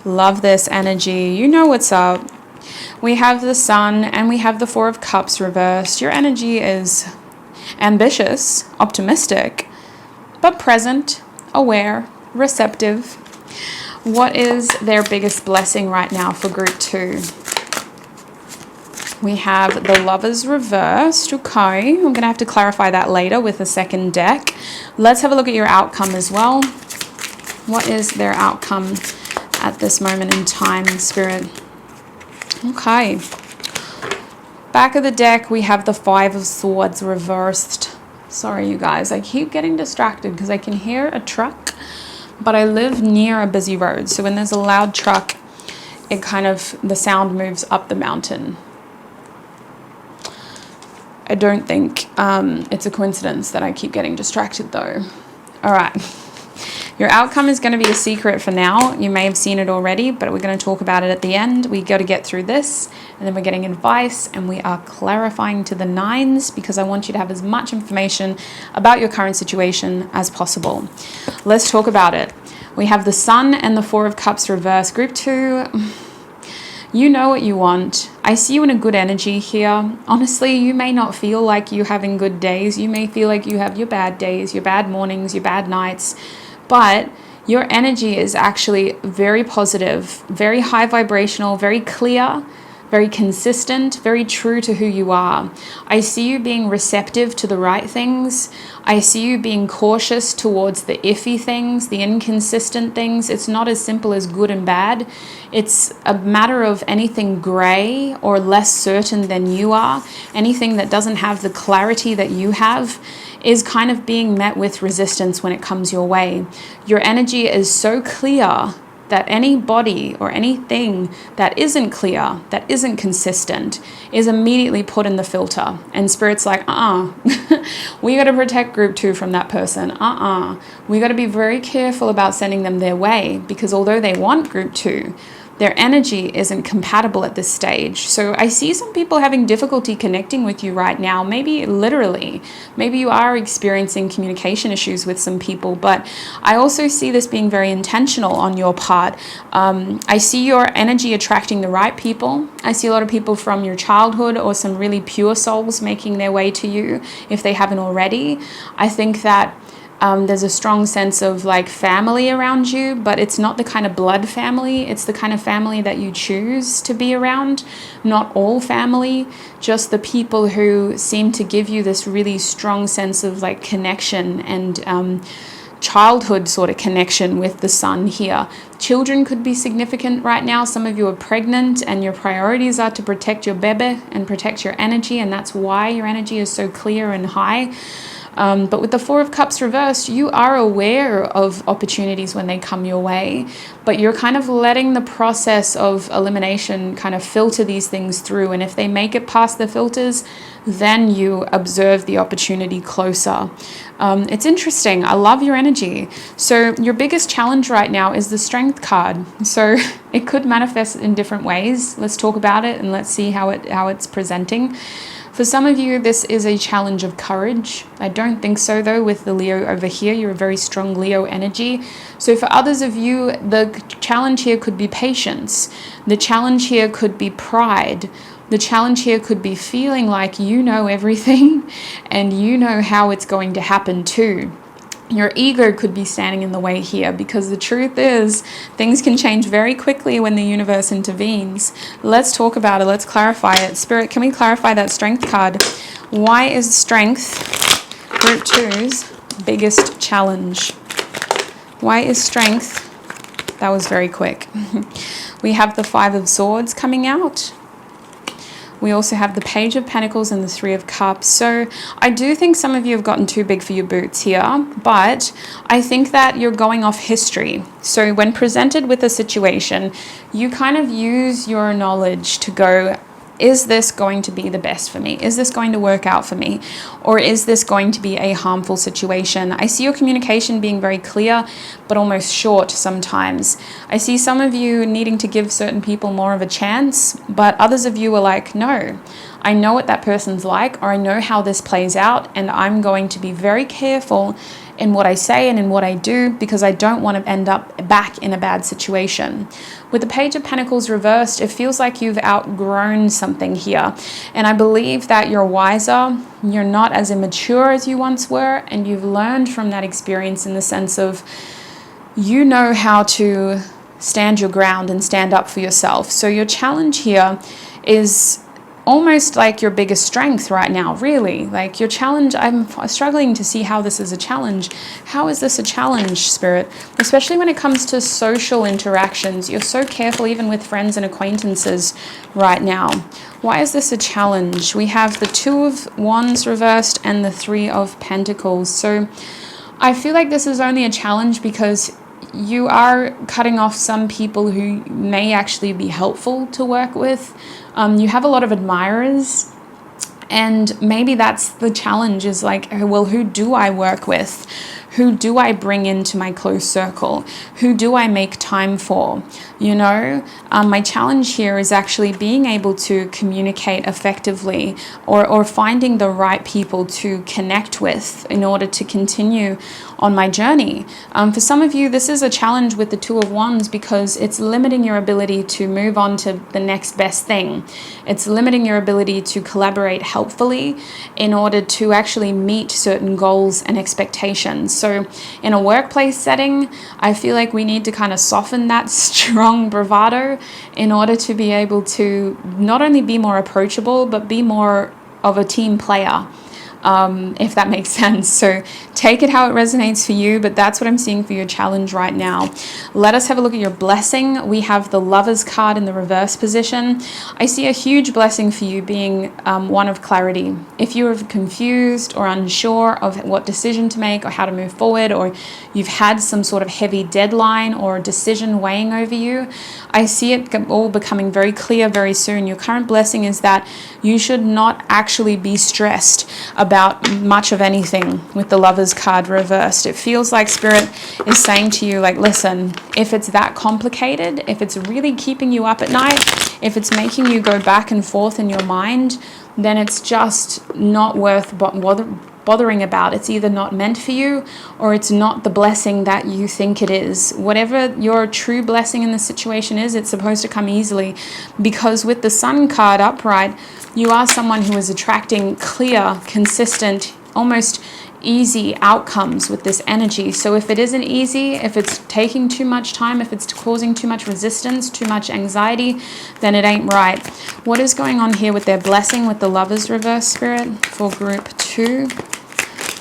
Love this energy. You know what's up. We have the Sun and we have the 4 of Cups reversed. Your energy is ambitious, optimistic, but present, aware, receptive. What is their biggest blessing right now for group 2? We have the Lovers reversed. Okay, I'm going to have to clarify that later with a second deck. Let's have a look at your outcome as well. What is their outcome at this moment in time, Spirit? Okay. Back of the deck, we have the 5 of Swords reversed. Sorry, you guys. I keep getting distracted because I can hear a truck, but I live near a busy road. So when there's a loud truck, it kind of, the sound moves up the mountain. I don't think it's a coincidence that I keep getting distracted though. All right. Your outcome is going to be a secret for now. You may have seen it already, but we're going to talk about it at the end. We got to get through this, and then we're getting advice, and we are clarifying to the 9s because I want you to have as much information about your current situation as possible. Let's talk about it. We have the Sun and the 4 of Cups reversed. Group 2... you know what you want. I see you in a good energy here. Honestly, you may not feel like you're having good days. You may feel like you have your bad days, your bad mornings, your bad nights. But your energy is actually very positive, very high vibrational, very clear, very consistent, very true to who you are. I see you being receptive to the right things. I see you being cautious towards the iffy things, the inconsistent things. It's not as simple as good and bad. It's a matter of anything gray or less certain than you are. Anything that doesn't have the clarity that you have is kind of being met with resistance when it comes your way. Your energy is so clear that anybody or anything that isn't clear, that isn't consistent, is immediately put in the filter. And Spirit's like, we got to protect group 2 from that person. We got to be very careful about sending them their way, because although they want group 2, their energy isn't compatible at this stage. So I see some people having difficulty connecting with you right now, maybe literally. Maybe you are experiencing communication issues with some people, but I also see this being very intentional on your part. I see your energy attracting the right people. I see a lot of people from your childhood or some really pure souls making their way to you if they haven't already. I think that there's a strong sense of like family around you, but it's not the kind of blood family. It's the kind of family that you choose to be around. Not all family, just the people who seem to give you this really strong sense of like connection and childhood sort of connection with the sun here. Children could be significant right now. Some of you are pregnant and your priorities are to protect your bebe and protect your energy, and that's why your energy is so clear and high. But with the Four of Cups reversed, you are aware of opportunities when they come your way, but you're kind of letting the process of elimination kind of filter these things through. And if they make it past the filters, then you observe the opportunity closer. It's interesting. I love your energy. So your biggest challenge right now is the Strength card. So it could manifest in different ways. Let's talk about it and let's see how it's presenting. For some of you, this is a challenge of courage. I don't think so, though, with the Leo over here. You're a very strong Leo energy. So for others of you, the challenge here could be patience. The challenge here could be pride. The challenge here could be feeling like you know everything and you know how it's going to happen too. Your ego could be standing in the way here, because the truth is things can change very quickly when the universe intervenes. Let's talk about it. Let's clarify it. Spirit, can we clarify that Strength card? Why is Strength Group 2's biggest challenge? Why is Strength? That was very quick. We have the Five of Swords coming out. We also have the Page of Pentacles and the Three of Cups. So I do think some of you have gotten too big for your boots here, but I think that you're going off history. So when presented with a situation, you kind of use your knowledge to go, is this going to be the best for me? Is this going to work out for me? Or is this going to be a harmful situation? I see your communication being very clear, but almost short sometimes. I see some of you needing to give certain people more of a chance, but others of you are like, no, I know what that person's like, or I know how this plays out, and I'm going to be very careful in what I say and in what I do, because I don't want to end up back in a bad situation. With the Page of Pentacles reversed, it feels like you've outgrown something here. And I believe that you're wiser, you're not as immature as you once were, and you've learned from that experience in the sense of you know how to stand your ground and stand up for yourself. So your challenge here is almost like your biggest strength right now, really. Like your challenge, I'm struggling to see how this is a challenge. How is this a challenge, Spirit? Especially when it comes to social interactions. You're so careful even with friends and acquaintances right now. Why is this a challenge? We have the Two of Wands reversed and the Three of Pentacles. So I feel like this is only a challenge because you are cutting off some people who may actually be helpful to work with. You have a lot of admirers, and maybe that's the challenge, is like, well, who do I work with? Who do I bring into my close circle? Who do I make time for? You know, my challenge here is actually being able to communicate effectively, or finding the right people to connect with in order to continue on my journey. For some of you, this is a challenge with the Two of Wands because it's limiting your ability to move on to the next best thing. It's limiting your ability to collaborate helpfully in order to actually meet certain goals and expectations. So in a workplace setting, I feel like we need to kind of soften that strong bravado in order to be able to not only be more approachable, but be more of a team player. If that makes sense. So take it how it resonates for you, but that's what I'm seeing for your challenge right now. Let us have a look at your blessing. We have the Lovers card in the reverse position. I see a huge blessing for you being one of clarity. If you're confused or unsure of what decision to make or how to move forward, or you've had some sort of heavy deadline or decision weighing over you, I see it all becoming very clear very soon. Your current blessing is that you should not actually be stressed about about much of anything with the Lovers card reversed. It feels like Spirit is saying to you, like, listen, if it's that complicated, if it's really keeping you up at night, if it's making you go back and forth in your mind, then it's just not worth bothering about. It's either not meant for you, or it's not the blessing that you think it is. Whatever your true blessing in the situation is, it's supposed to come easily, because with the Sun card upright, you are someone who is attracting clear, consistent, almost easy outcomes with this energy. So if it isn't easy, if it's taking too much time, if it's causing too much resistance, too much anxiety, then it ain't right. What is going on here with their blessing with the Lovers reverse, Spirit, for group 2?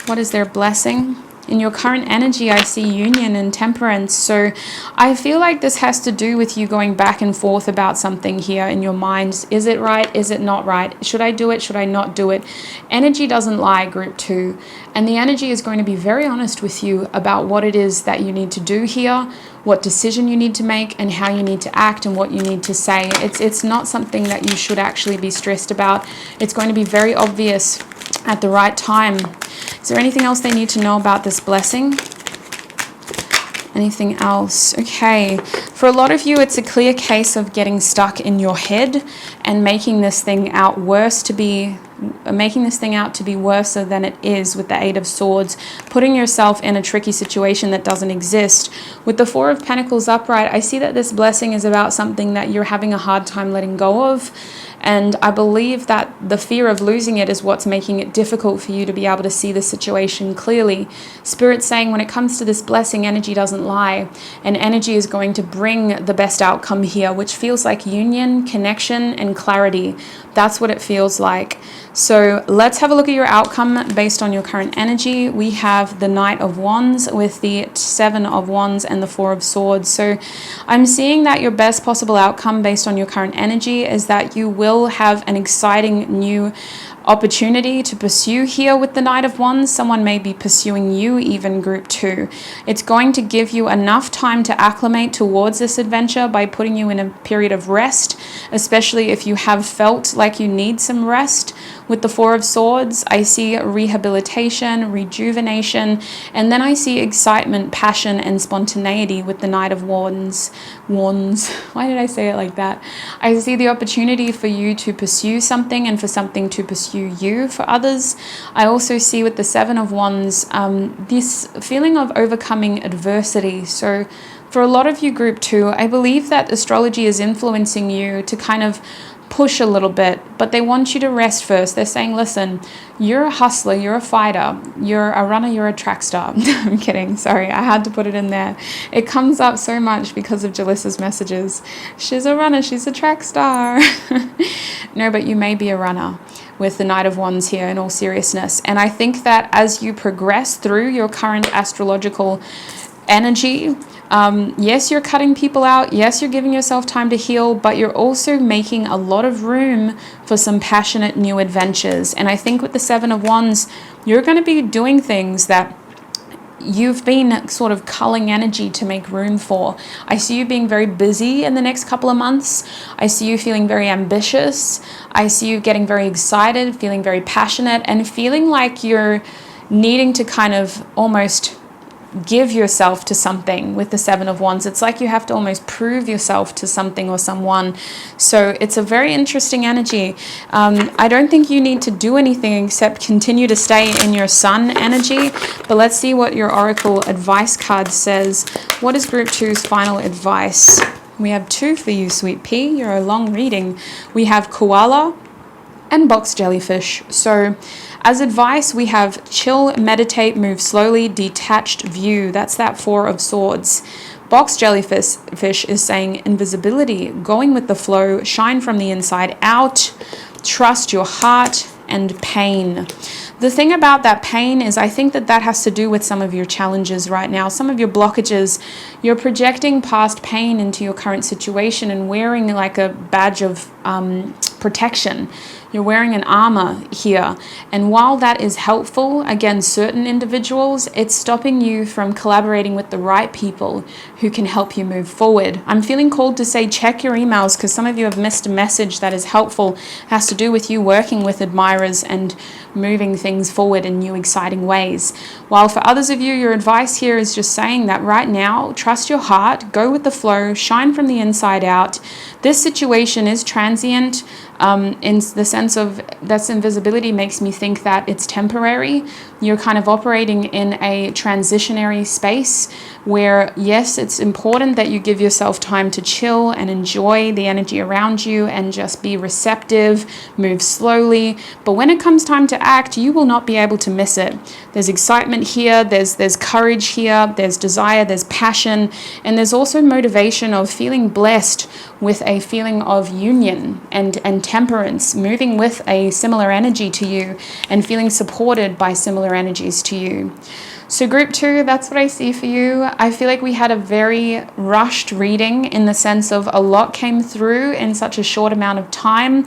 What is their blessing? In your current energy, I see union and temperance. So I feel like this has to do with you going back and forth about something here in your minds. Is it right? Is it not right? Should I do it? Should I not do it? Energy doesn't lie, group 2. And the energy is going to be very honest with you about what it is that you need to do here, what decision you need to make, and how you need to act, and what you need to say. It's not something that you should actually be stressed about. It's going to be very obvious at the right time. Is there anything else they need to know about this blessing? Anything else? Okay. For a lot of you, it's a clear case of getting stuck in your head and making this thing out to be worse than it is with the Eight of Swords, putting yourself in a tricky situation that doesn't exist. With the Four of Pentacles upright, I see that this blessing is about something that you're having a hard time letting go of. And I believe that the fear of losing it is what's making it difficult for you to be able to see the situation clearly. Spirit's saying when it comes to this blessing, energy doesn't lie. And energy is going to bring the best outcome here, which feels like union, connection, and clarity. That's what it feels like. So let's have a look at your outcome based on your current energy. We have the Knight of Wands with the Seven of Wands and the Four of Swords. So I'm seeing that your best possible outcome based on your current energy is that you will have an exciting new opportunity to pursue here with the Knight of Wands. Someone may be pursuing you, even group 2. It's going to give you enough time to acclimate towards this adventure by putting you in a period of rest, especially if you have felt like you need some rest. With the Four of Swords, I see rehabilitation, rejuvenation, and then I see excitement, passion, and spontaneity with the Knight of Wands. Why did I say it like that? I see the opportunity for you to pursue something and for something to pursue you for others. I also see with the Seven of Wands, this feeling of overcoming adversity. So for a lot of you, group 2, I believe that astrology is influencing you to kind of push a little bit, but they want you to rest first. They're saying, listen, you're a hustler, you're a fighter, you're a runner, you're a track star. I'm kidding, sorry, I had to put it in there. It comes up so much because of Jalissa's messages. She's a runner, she's a track star. No, but you may be a runner with the Knight of Wands here in all seriousness. And I think that as you progress through your current astrological energy, yes, you're cutting people out. Yes, you're giving yourself time to heal, but you're also making a lot of room for some passionate new adventures. And I think with the Seven of Wands, you're going to be doing things that you've been sort of culling energy to make room for. I see you being very busy in the next couple of months. I see you feeling very ambitious. I see you getting very excited, feeling very passionate, and feeling like you're needing to kind of almost give yourself to something with the Seven of Wands. It's like you have to almost prove yourself to something or someone. So it's a very interesting energy. I don't think you need to do anything except continue to stay in your Sun energy. But let's see what your Oracle advice card says. What is group 2's final advice? We have 2 for you, sweet pea. You're a long reading. We have koala and box jellyfish. So as advice, we have chill, meditate, move slowly, detached view. That's that Four of Swords. Box jellyfish is saying invisibility, going with the flow, shine from the inside out, trust your heart, and pain. The thing about that pain is I think that that has to do with some of your challenges right now, some of your blockages. You're projecting past pain into your current situation and wearing like a badge of protection. You're wearing an armor here. And while that is helpful, again, certain individuals, it's stopping you from collaborating with the right people who can help you move forward. I'm feeling called to say check your emails because some of you have missed a message that is helpful. It has to do with you working with admirers and moving things forward in new exciting ways. While for others of you, your advice here is just saying that right now, trust your heart, go with the flow, shine from the inside out. This situation is transient in the sense of this invisibility makes me think that it's temporary. You're kind of operating in a transitionary space where, yes, it's important that you give yourself time to chill and enjoy the energy around you and just be receptive, move slowly. But when it comes time to act, you will not be able to miss it. There's excitement here, there's courage here, there's desire, there's passion, and there's also motivation of feeling blessed with a feeling of union and temperance, moving with a similar energy to you and feeling supported by similar energies to you. So group 2, that's what I see for you. I feel like we had a very rushed reading in the sense of a lot came through in such a short amount of time.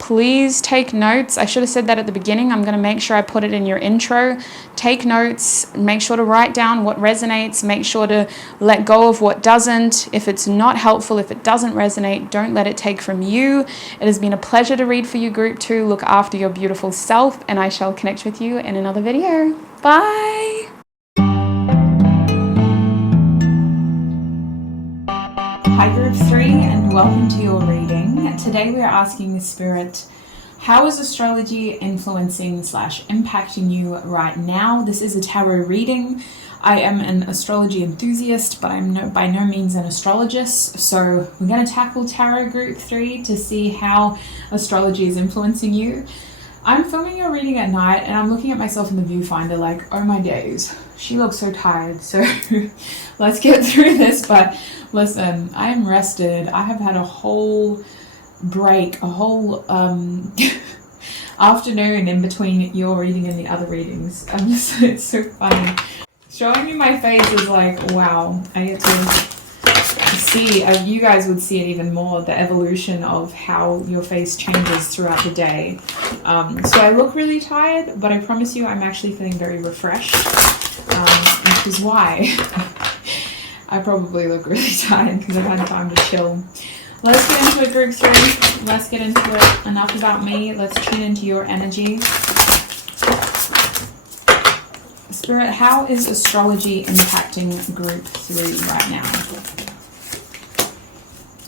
Please take notes. I should have said that at the beginning. I'm going to make sure I put it in your intro. Take notes. Make sure to write down what resonates. Make sure to let go of what doesn't. If it's not helpful, if it doesn't resonate, don't let it take from you. It has been a pleasure to read for you, group 2. Look after your beautiful self, and I shall connect with you in another video. Bye. Hi group 3 and welcome to your reading. Today we are asking the spirit, how is astrology influencing / impacting you right now? This is a tarot reading. I am an astrology enthusiast, but I'm by no means an astrologist. So we're going to tackle tarot group 3 to see how astrology is influencing you. I'm filming your reading at night and I'm looking at myself in the viewfinder like, oh my days, she looks so tired. So let's get through this. But listen, I am rested. I have had a whole break, a whole afternoon in between your reading and the other readings. It's so funny. Showing you my face is like, wow, I get to see, you guys would see it even more, the evolution of how your face changes throughout the day. So I look really tired, but I promise you I'm actually feeling very refreshed, which is why I probably look really tired because I've had time to chill. Let's get into it, group 3. Let's get into it. Enough about me. Let's tune into your energy. Spirit, how is astrology impacting group 3 right now?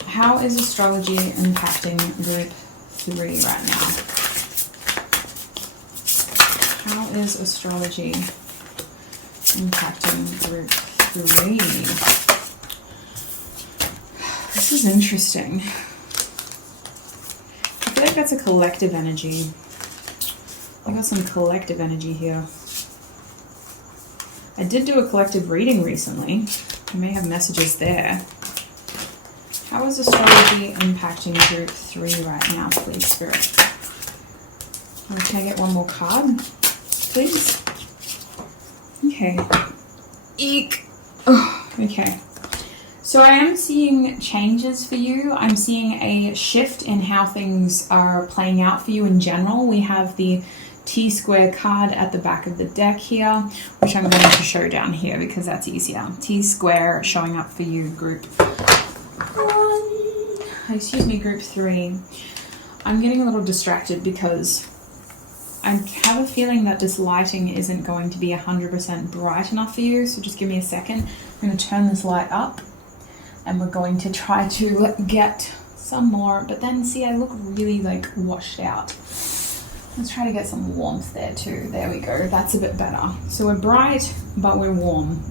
How is astrology impacting group 3 right now? How is astrology impacting group 3? This is interesting. I feel like that's a collective energy. I got some collective energy here. I did do a collective reading recently. You may have messages there. How is astrology impacting group 3 right now, please, Spirit? Can I get one more card, please? Okay. Eek. Oh, okay. So I am seeing changes for you. I'm seeing a shift in how things are playing out for you in general. We have the T-square card at the back of the deck here, which I'm going to show down here because that's easier. T-square showing up for you, group 3. I'm getting a little distracted because I have a feeling that this lighting isn't going to be 100% bright enough for you, so just give me a second. I'm going to turn this light up and we're going to try to get some more, but then see, I look really like washed out. Let's try to get some warmth there too. There we go. That's a bit better. So we're bright, but we're warm.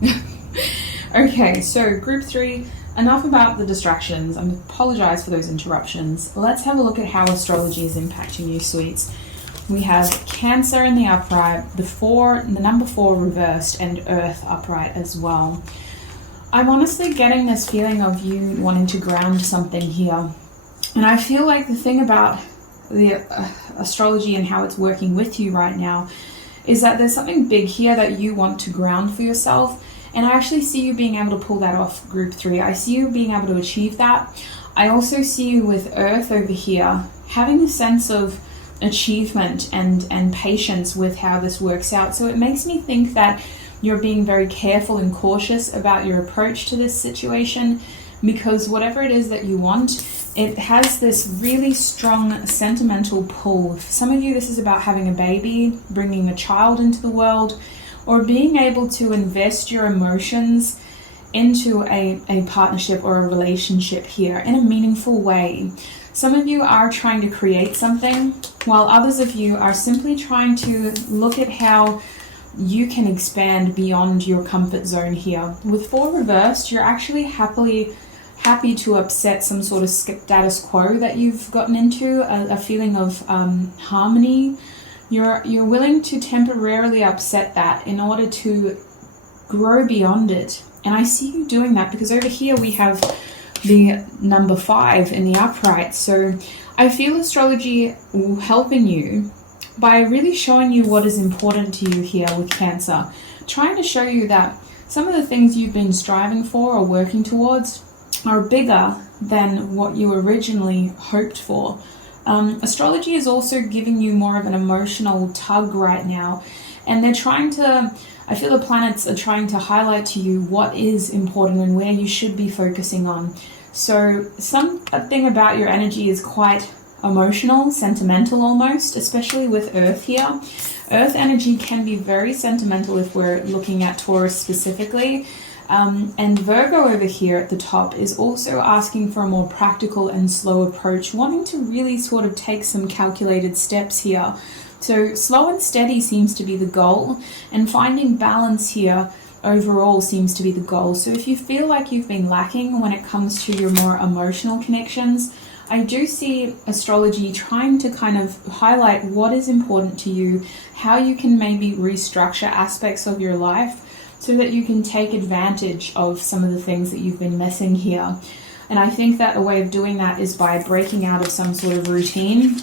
Okay, so group 3, enough about the distractions. I apologize for those interruptions. Let's have a look at how astrology is impacting you, sweets. We have Cancer in the upright, the number 4 reversed, and Earth upright as well. I'm honestly getting this feeling of you wanting to ground something here. And I feel like the thing about the astrology and how it's working with you right now is that there's something big here that you want to ground for yourself. And I actually see you being able to pull that off, group 3. I see you being able to achieve that. I also see you with Earth over here, having a sense of achievement and patience with how this works out. So it makes me think that you're being very careful and cautious about your approach to this situation, because whatever it is that you want, it has this really strong sentimental pull. For some of you, this is about having a baby, bringing a child into the world, or being able to invest your emotions into a partnership or a relationship here in a meaningful way. Some of you are trying to create something, while others of you are simply trying to look at how you can expand beyond your comfort zone here. With 4 reversed, you're actually happy to upset some sort of status quo that you've gotten into, a feeling of harmony. You're willing to temporarily upset that in order to grow beyond it. And I see you doing that because over here we have the number 5 in the upright. So I feel astrology helping you by really showing you what is important to you here with Cancer, trying to show you that some of the things you've been striving for or working towards are bigger than what you originally hoped for. Astrology is also giving you more of an emotional tug right now, and they're trying to, I feel the planets are trying to highlight to you what is important and where you should be focusing on. So something about your energy is quite emotional, sentimental almost, especially with Earth here. Earth energy can be very sentimental if we're looking at Taurus specifically. And Virgo over here at the top is also asking for a more practical and slow approach, wanting to really sort of take some calculated steps here. So slow and steady seems to be the goal, and finding balance here overall seems to be the goal. So if you feel like you've been lacking when it comes to your more emotional connections, I do see astrology trying to kind of highlight what is important to you, how you can maybe restructure aspects of your life so that you can take advantage of some of the things that you've been missing here. And I think that a way of doing that is by breaking out of some sort of routine,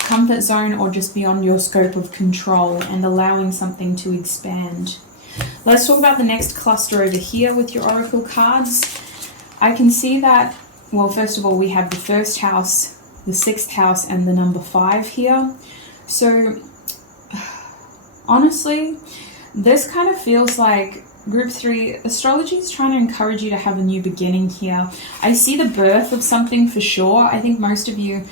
comfort zone, or just beyond your scope of control and allowing something to expand. Let's talk about the next cluster over here with your oracle cards. I can see that, well, first of all, we have the 1st house, the 6th house, and the number 5 here. So honestly, this kind of feels like group 3, astrology is trying to encourage you to have a new beginning here. I see the birth of something for sure. I think most of you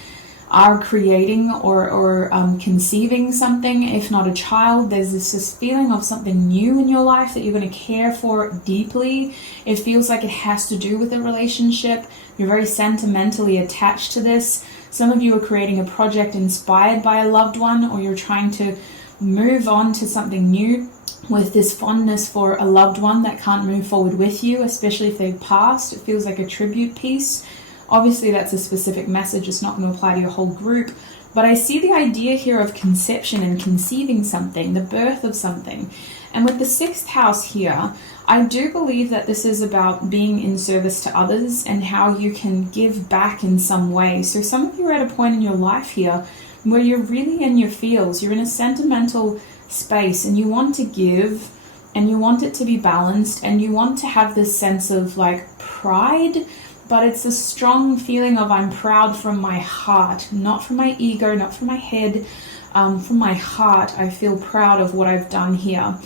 are creating or conceiving something, if not a child. There's this feeling of something new in your life that you're going to care for deeply. It feels like it has to do with a relationship. You're very sentimentally attached to this. Some of you are creating a project inspired by a loved one, or you're trying to move on to something new with this fondness for a loved one that can't move forward with you, especially if they've passed. It feels like a tribute piece. Obviously, that's a specific message. It's not going to apply to your whole group. But I see the idea here of conception and conceiving something, the birth of something. And with the 6th house here, I do believe that this is about being in service to others and how you can give back in some way. So some of you are at a point in your life here where you're really in your feels. You're in a sentimental space and you want to give, and you want it to be balanced, and you want to have this sense of like pride, but it's a strong feeling of I'm proud from my heart, not from my ego, not from my head, from my heart. I feel proud of what I've done here.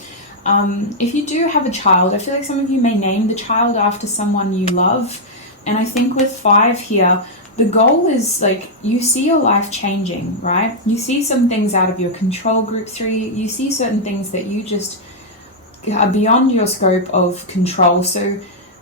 If you do have a child, I feel like some of you may name the child after someone you love. And I think with 5 here, the goal is like you see your life changing, right? You see some things out of your control, group 3. You see certain things that you just are beyond your scope of control. So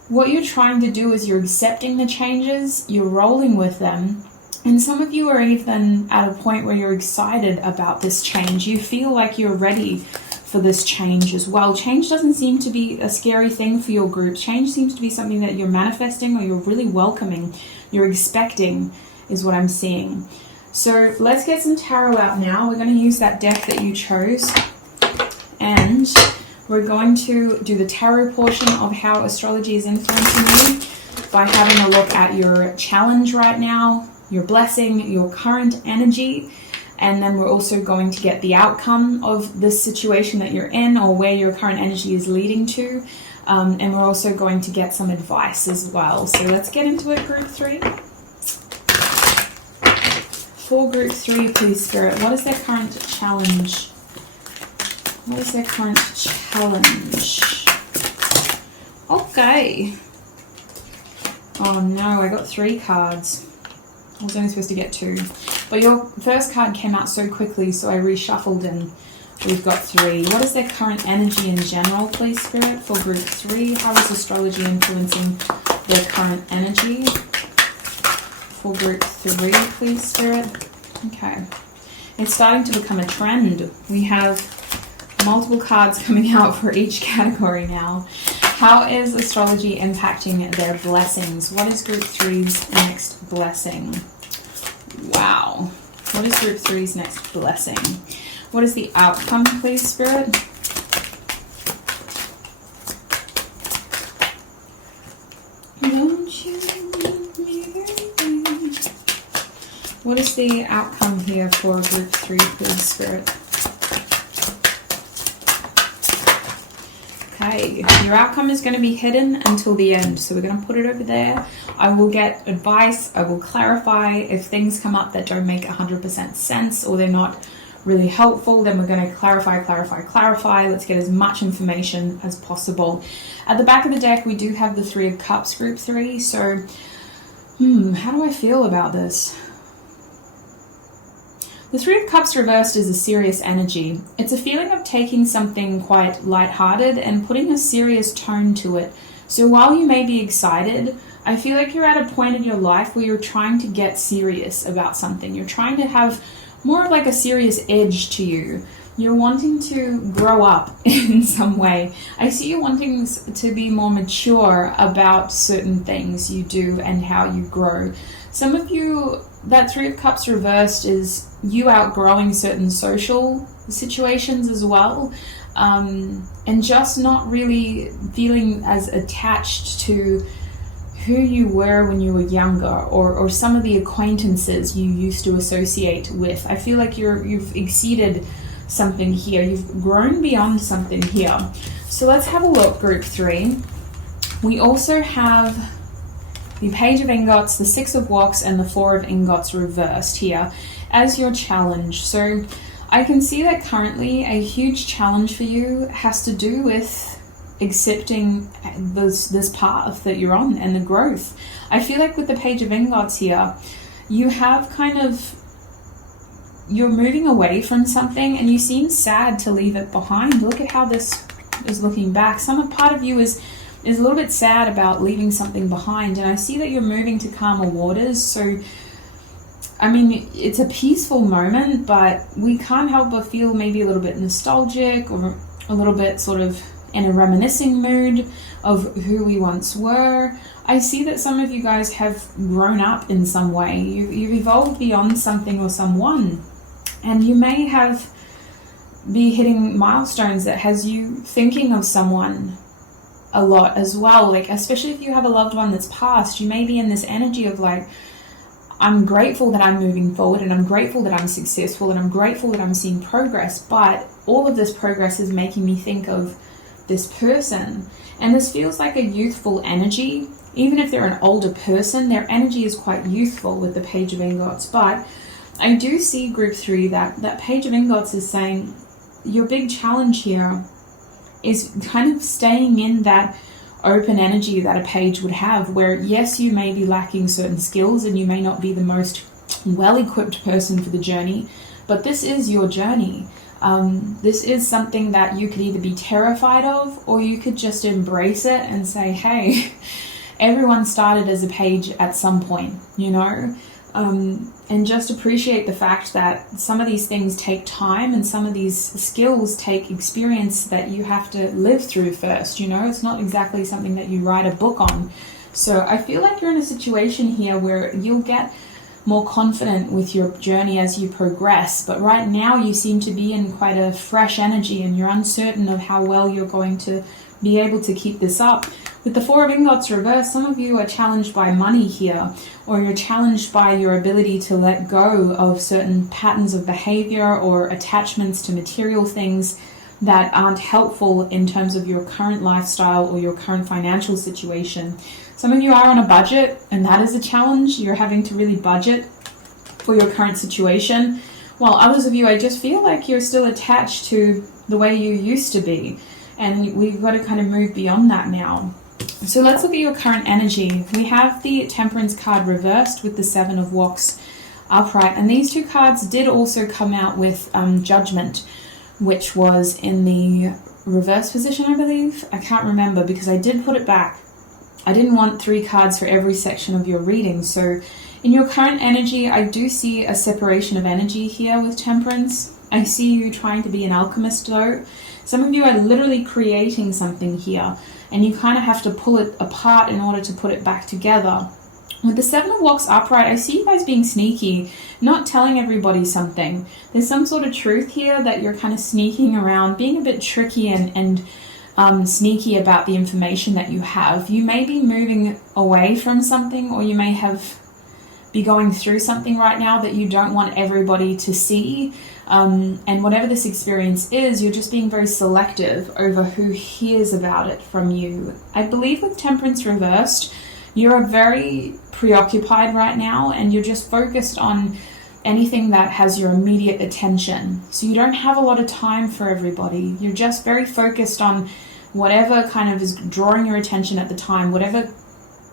what you're trying to do is you're accepting the changes, you're rolling with them. And some of you are even at a point where you're excited about this change. You feel like you're ready for this change as well. Change doesn't seem to be a scary thing for your group. Change seems to be something that you're manifesting or you're really welcoming. You're expecting is what I'm seeing. So let's get some tarot out now. We're going to use that deck that you chose. And we're going to do the tarot portion of how astrology is influencing you by having a look at your challenge right now, your blessing, your current energy. And then we're also going to get the outcome of this situation that you're in or where your current energy is leading to. And we're also going to get some advice as well. So let's get into it, group 3. For group 3, please, Spirit, what is their current challenge? What is their current challenge? Okay. Oh no, I got 3 cards. I was only supposed to get 2. But your first card came out so quickly, so I reshuffled and we've got 3. What is their current energy in general, please, Spirit, for group 3? How is astrology influencing their current energy? For group 3, please, Spirit. Okay. It's starting to become a trend. We have multiple cards coming out for each category now. How is astrology impacting their blessings? What is group 3's next blessing? Wow. What is group 3's next blessing? What is the outcome, please, Spirit? Don't you make me baby? What is the outcome here for group 3, please, Spirit? Okay, your outcome is going to be hidden until the end, so we're going to put it over there. I will get advice, I will clarify if things come up that don't make 100% sense or they're not really helpful, then we're going to clarify. Let's get as much information as possible. At the back of the deck, we do have the 3 of Cups, group 3, so how do I feel about this? The 3 of Cups reversed is a serious energy. It's a feeling of taking something quite lighthearted and putting a serious tone to it. So while you may be excited, I feel like you're at a point in your life where you're trying to get serious about something. You're trying to have more of like a serious edge to you. You're wanting to grow up in some way. I see you wanting to be more mature about certain things you do and how you grow. Some of you, that 3 of Cups reversed is you outgrowing certain social situations as well, and just not really feeling as attached to who you were when you were younger, or some of the acquaintances you used to associate with. I feel like you've exceeded something here. You've grown beyond something here. So let's have a look, group 3. We also have the Page of Ingots, the 6 of Wands, and the 4 of Ingots reversed here as your challenge. So I can see that currently a huge challenge for you has to do with accepting this path that you're on and the growth. I feel like with the Page of Ingots here, you have you're moving away from something and you seem sad to leave it behind. Look at how this is looking back. Part of you is a little bit sad about leaving something behind, and I see that you're moving to calmer waters. So I mean, it's a peaceful moment, but we can't help but feel maybe a little bit nostalgic or a little bit sort of in a reminiscing mood of who we once were. I see that some of you guys have grown up in some way. You've evolved beyond something or someone, and you may be hitting milestones that has you thinking of someone a lot as well. Like, especially if you have a loved one that's passed, you may be in this energy of like, I'm grateful that I'm moving forward, and I'm grateful that I'm successful, and I'm grateful that I'm seeing progress, but all of this progress is making me think of this person. And this feels like a youthful energy. Even if they're an older person, their energy is quite youthful with the Page of Ingots. But I do see, group 3, that Page of Ingots is saying your big challenge here is kind of staying in that open energy that a page would have, where yes, you may be lacking certain skills and you may not be the most well-equipped person for the journey, but this is your journey. This is something that you could either be terrified of, or you could just embrace it and say, hey, everyone started as a page at some point, you know, and just appreciate the fact that some of these things take time, and some of these skills take experience that you have to live through first. You know, it's not exactly something that you write a book on. So I feel like you're in a situation here where you'll get more confident with your journey as you progress, but right now you seem to be in quite a fresh energy, and you're uncertain of how well you're going to be able to keep this up. With the 4 of Ingots reversed, some of you are challenged by money here, or you're challenged by your ability to let go of certain patterns of behavior or attachments to material things that aren't helpful in terms of your current lifestyle or your current financial situation. Some of you are on a budget, and that is a challenge. You're having to really budget for your current situation, while others of you, I just feel like you're still attached to the way you used to be, and we've got to kind of move beyond that now. So let's look at your current energy. We have the Temperance card reversed with the Seven of Wands upright, and these two cards did also come out with Judgment, which was in the reverse position, I believe. I can't remember because I did put it back. I didn't want 3 cards for every section of your reading. So in your current energy, I do see a separation of energy here with Temperance. I see you trying to be an alchemist though. Some of you are literally creating something here, and you kind of have to pull it apart in order to put it back together. With the Seven of Wands upright, I see you guys being sneaky, not telling everybody something. There's some sort of truth here that you're kind of sneaking around, being a bit tricky and sneaky about the information that you have. You may be moving away from something, or you may be going through something right now that you don't want everybody to see. And whatever this experience is, you're just being very selective over who hears about it from you. I believe with Temperance reversed, you're very preoccupied right now, and you're just focused on anything that has your immediate attention. So you don't have a lot of time for everybody. You're just very focused on whatever kind of is drawing your attention at the time, whatever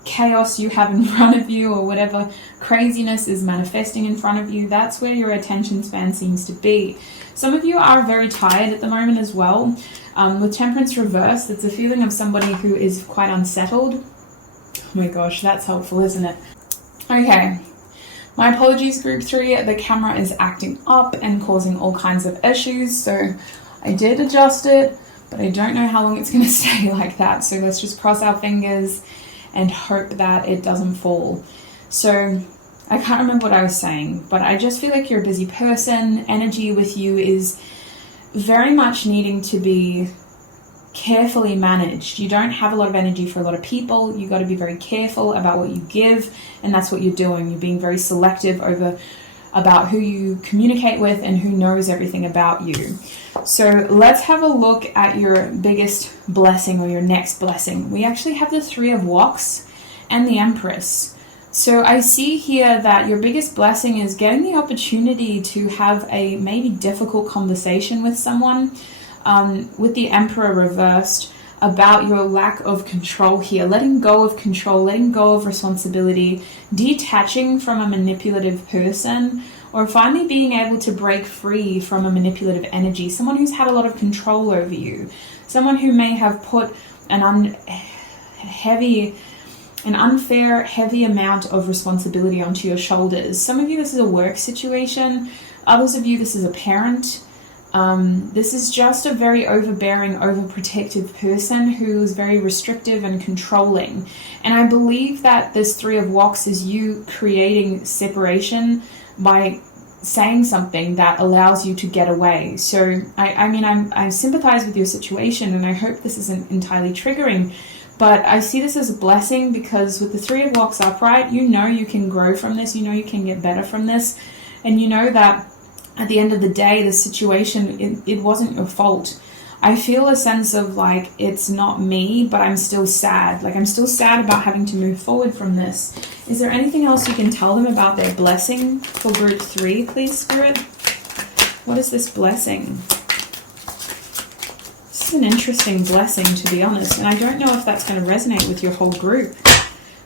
chaos you have in front of you, or whatever craziness is manifesting in front of you. That's where your attention span seems to be. Some of you are very tired at the moment as well. With Temperance reversed, it's a feeling of somebody who is quite unsettled. Oh my gosh, that's helpful, isn't it? Okay, my apologies, group 3. The camera is acting up and causing all kinds of issues, so I did adjust it, but I don't know how long it's going to stay like that. So let's just cross our fingers and hope that it doesn't fall. So I can't remember what I was saying, but I just feel like you're a busy person. Energy with you is very much needing to be carefully managed. You don't have a lot of energy for a lot of people. You got to be very careful about what you give, and that's what you're doing. You're being very selective about who you communicate with and who knows everything about you. So let's have a look at your biggest blessing, or your next blessing. We actually have the Three of Wands and the Empress. So I see here that your biggest blessing is getting the opportunity to have a maybe difficult conversation with someone, with the Emperor reversed, about your lack of control here, letting go of control, letting go of responsibility, detaching from a manipulative person, or finally being able to break free from a manipulative energy, someone who's had a lot of control over you, someone who may have put an unfair, heavy amount of responsibility onto your shoulders. Some of you, this is a work situation. Others of you, this is a parent. This is just a very overbearing, overprotective person who is very restrictive and controlling. And I believe that this Three of Wands is you creating separation by saying something that allows you to get away. So I sympathize with your situation, and I hope this isn't entirely triggering, but I see this as a blessing, because with the Three of Wands upright, you know you can grow from this, you know you can get better from this, and you know that at the end of the day, the situation, it wasn't your fault. I feel a sense of like, it's not me, but I'm still sad. Like, I'm still sad about having to move forward from this. Is there anything else you can tell them about their blessing for group 3, please, Spirit? What is this blessing? This is an interesting blessing, to be honest, and I don't know if that's going to resonate with your whole group.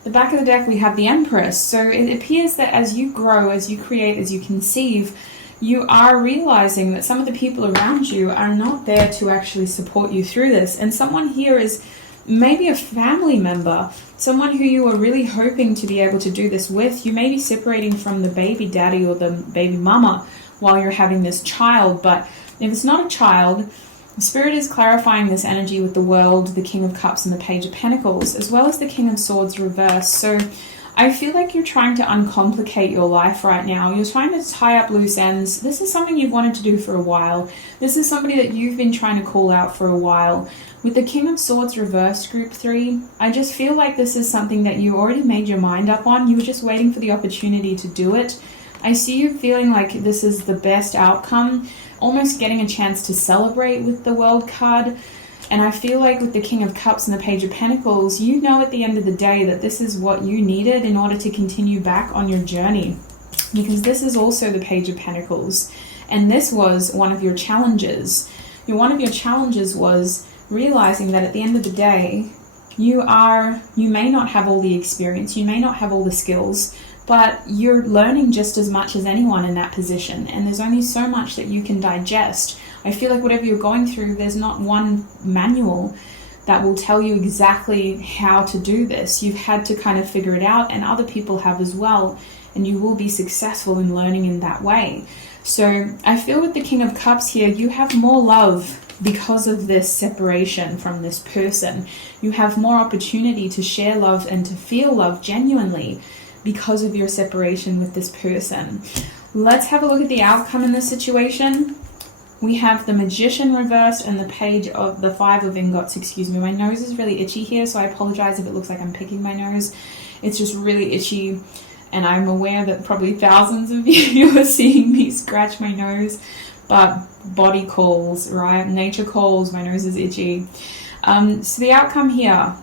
The back of the deck, we have the Empress. So it appears that as you grow, as you create, as you conceive, you are realizing that some of the people around you are not there to actually support you through this. And someone here is maybe a family member, someone who you are really hoping to be able to do this with. You may be separating from the baby daddy or the baby mama while you're having this child. But if it's not a child, Spirit is clarifying this energy with the World, the King of Cups, and the Page of Pentacles, as well as the King of Swords reversed. So I feel like you're trying to uncomplicate your life right now. You're trying to tie up loose ends. This is something you've wanted to do for a while. This is somebody that you've been trying to call out for a while. With the King of Swords reversed, group 3, I just feel like this is something that you already made your mind up on. You were just waiting for the opportunity to do it. I see you feeling like this is the best outcome, almost getting a chance to celebrate with the World card. And I feel like with the King of Cups and the Page of Pentacles, you know at the end of the day that this is what you needed in order to continue back on your journey. because this is also the Page of Pentacles, and this was one of your challenges. One of your challenges was realizing that at the end of the day, you may not have all the experience, you may not have all the skills, but you're learning just as much as anyone in that position, and there's only so much that you can digest. I feel like whatever you're going through, there's not one manual that will tell you exactly how to do this. You've had to kind of figure it out, and other people have as well, and you will be successful in learning in that way. So I feel with the King of Cups here, you have more love because of this separation from this person. You have more opportunity to share love and to feel love genuinely because of your separation with this person. Let's have a look at the outcome in this situation. We have the Magician reversed and the Page of the Five of Ingots. Excuse me, my nose is really itchy here, so I apologize if it looks like I'm picking my nose. It's just really itchy, and I'm aware that probably thousands of you are seeing me scratch my nose, but body calls, right? Nature calls, my nose is itchy. So the outcome here,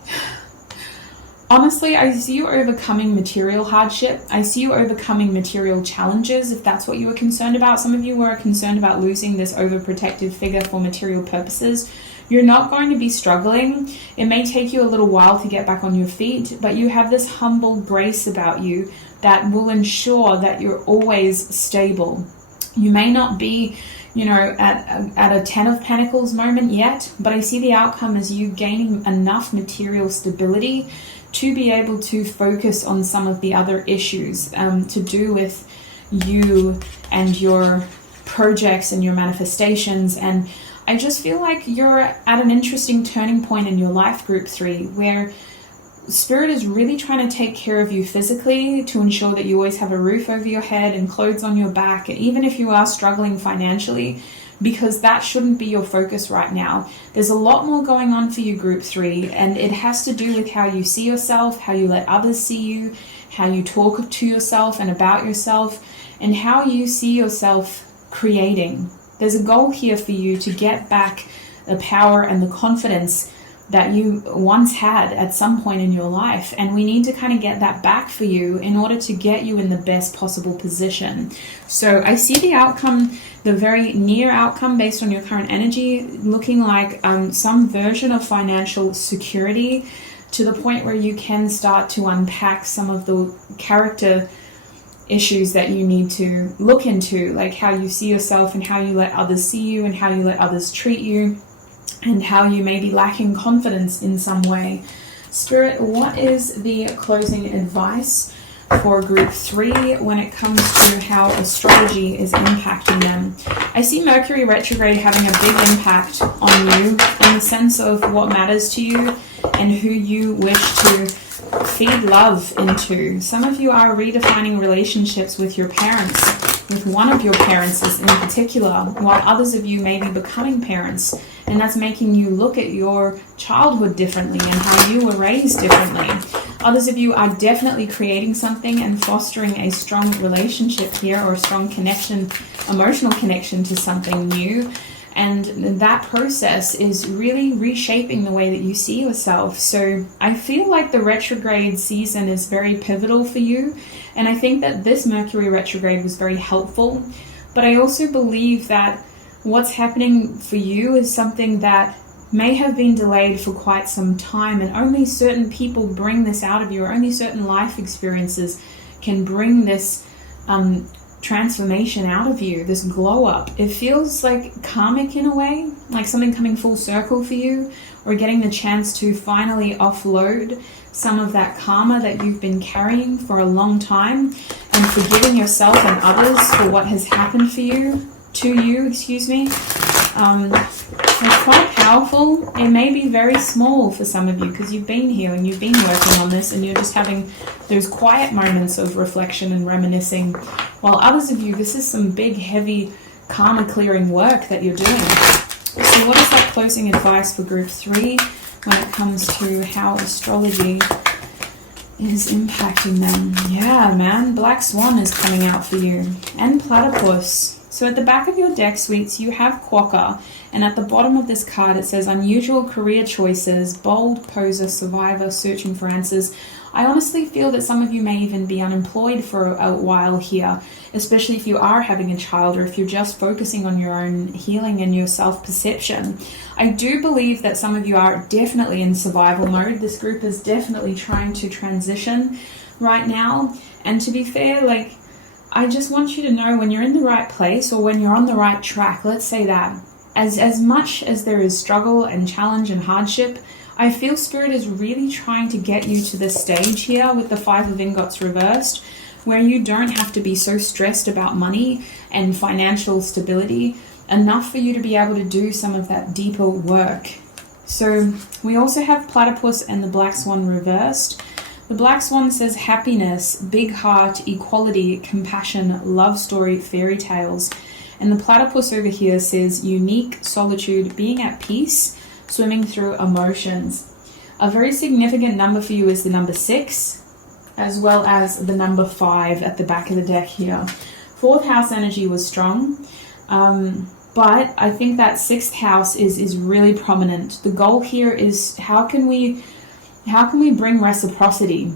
honestly, I see you overcoming material hardship. I see you overcoming material challenges, if that's what you were concerned about. Some of you were concerned about losing this overprotective figure for material purposes. You're not going to be struggling. It may take you a little while to get back on your feet, but you have this humble grace about you that will ensure that you're always stable. You may not be, at a 10 of Pentacles moment yet, but I see the outcome as you gaining enough material stability to be able to focus on some of the other issues to do with you and your projects and your manifestations. And I just feel like you're at an interesting turning point in your life, Group 3, where Spirit is really trying to take care of you physically to ensure that you always have a roof over your head and clothes on your back, even if you are struggling financially, because that shouldn't be your focus right now. There's a lot more going on for you, Group 3, and it has to do with how you see yourself, how you let others see you, how you talk to yourself and about yourself, and how you see yourself creating. There's a goal here for you to get back the power and the confidence that you once had at some point in your life, and we need to kind of get that back for you in order to get you in the best possible position. So I see the outcome, the very near outcome based on your current energy, looking like some version of financial security, to the point where you can start to unpack some of the character issues that you need to look into, like how you see yourself and how you let others see you and how you let others treat you, and how you may be lacking confidence in some way. Spirit, what is the closing advice for Group 3 when it comes to how astrology is impacting them? I see Mercury retrograde having a big impact on you in the sense of what matters to you and who you wish to feed love into. Some of you are redefining relationships with your parents, with one of your parents in particular, while others of you may be becoming parents, and that's making you look at your childhood differently and how you were raised differently. Others of you are definitely creating something and fostering a strong relationship here, or a strong connection, emotional connection to something new. And that process is really reshaping the way that you see yourself. So I feel like the retrograde season is very pivotal for you. And I think that this Mercury retrograde was very helpful. But I also believe that what's happening for you is something that may have been delayed for quite some time. And only certain people bring this out of you, or only certain life experiences can bring this transformation out of you, this glow up. It feels like karmic in a way, like something coming full circle for you, or getting the chance to finally offload some of that karma that you've been carrying for a long time, and forgiving yourself and others for what has happened to you. It's quite powerful. It may be very small for some of you because you've been here and you've been working on this, and you're just having those quiet moments of reflection and reminiscing, while others of you, this is some big heavy karma clearing work that you're doing. So what is that closing advice for Group 3 when it comes to how astrology is impacting them? Yeah, man, Black Swan is coming out for you, and Platypus. So at the back of your deck, sweets, you have Quokka, and at the bottom of this card it says unusual career choices, bold poser, survivor, searching for answers. I honestly feel that some of you may even be unemployed for a while here, especially if you are having a child or if you're just focusing on your own healing and your self-perception. I do believe that some of you are definitely in survival mode. This group is definitely trying to transition right now. And to be fair, like, I just want you to know when you're in the right place or when you're on the right track, let's say that, as much as there is struggle and challenge and hardship, I feel Spirit is really trying to get you to this stage here with the Five of Ingots reversed, where you don't have to be so stressed about money and financial stability, enough for you to be able to do some of that deeper work. So we also have Platypus and the Black Swan reversed. The Black Swan says happiness, big heart, equality, compassion, love story, fairy tales. And the Platypus over here says unique, solitude, being at peace, swimming through emotions. A very significant number for you is the number 6, as well as the number 5 at the back of the deck here. 4th house energy was strong, but I think that 6th house is really prominent. The goal here is how can we bring reciprocity?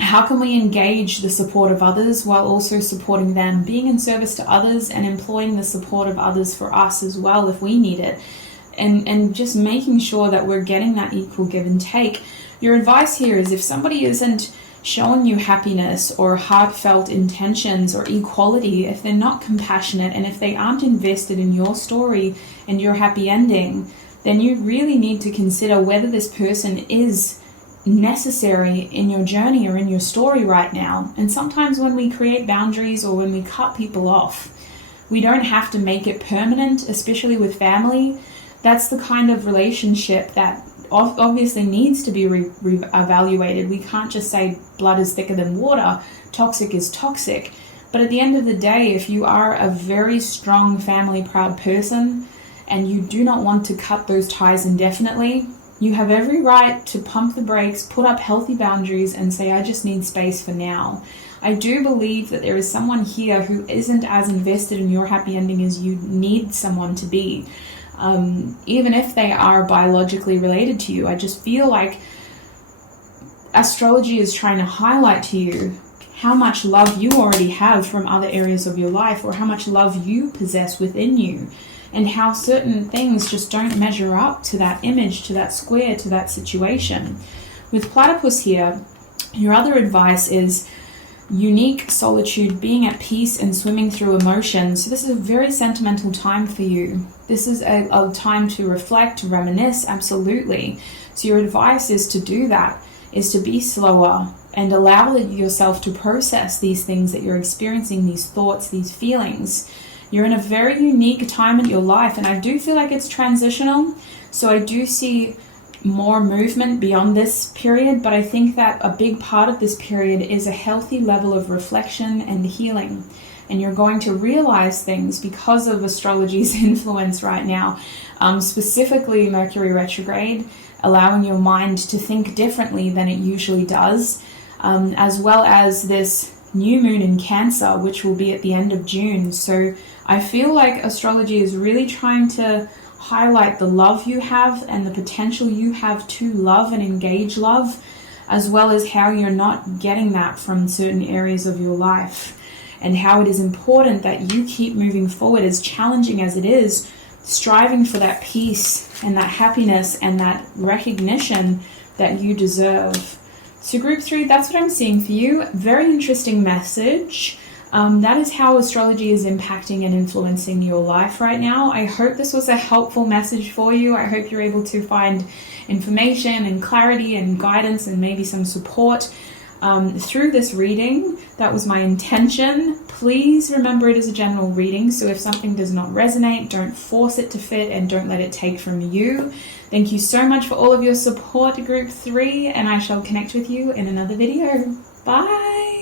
How can we engage the support of others while also supporting them, being in service to others and employing the support of others for us as well if we need it? And just making sure that we're getting that equal give and take. Your advice here is if somebody isn't showing you happiness or heartfelt intentions or equality, if they're not compassionate and if they aren't invested in your story and your happy ending, then you really need to consider whether this person is necessary in your journey or in your story right now. And sometimes when we create boundaries or when we cut people off, we don't have to make it permanent, especially with family. That's the kind of relationship that obviously needs to be evaluated. We can't just say blood is thicker than water, toxic is toxic. But at the end of the day, if you are a very strong family proud person and you do not want to cut those ties indefinitely, you have every right to pump the brakes, put up healthy boundaries and say, I just need space for now. I do believe that there is someone here who isn't as invested in your happy ending as you need someone to be. Even if they are biologically related to you, I just feel like astrology is trying to highlight to you how much love you already have from other areas of your life, or how much love you possess within you, and how certain things just don't measure up to that image, to that square, to that situation. With Platypus here, your other advice is unique, solitude, being at peace and swimming through emotions. So this is a very sentimental time for you. This is a time to reflect, to reminisce, absolutely. So your advice is to do that, is to be slower and allow yourself to process these things that you're experiencing, these thoughts, these feelings. You're in a very unique time in your life, and I do feel like it's transitional. So I do see more movement beyond this period, but I think that a big part of this period is a healthy level of reflection and healing. And you're going to realize things because of astrology's influence right now, specifically Mercury retrograde, allowing your mind to think differently than it usually does, as well as this new moon in Cancer, which will be at the end of June. So I feel like astrology is really trying to highlight the love you have and the potential you have to love and engage love, as well as how you're not getting that from certain areas of your life, and how it is important that you keep moving forward, as challenging as it is, striving for that peace and that happiness and that recognition that you deserve. So group 3, that's what I'm seeing for you. Very interesting message. That is how astrology is impacting and influencing your life right now. I hope this was a helpful message for you. I hope you're able to find information and clarity and guidance and maybe some support through this reading. That was my intention. Please remember it is a general reading, so if something does not resonate, don't force it to fit and don't let it take from you. Thank you so much for all of your support, group 3, and I shall connect with you in another video. Bye!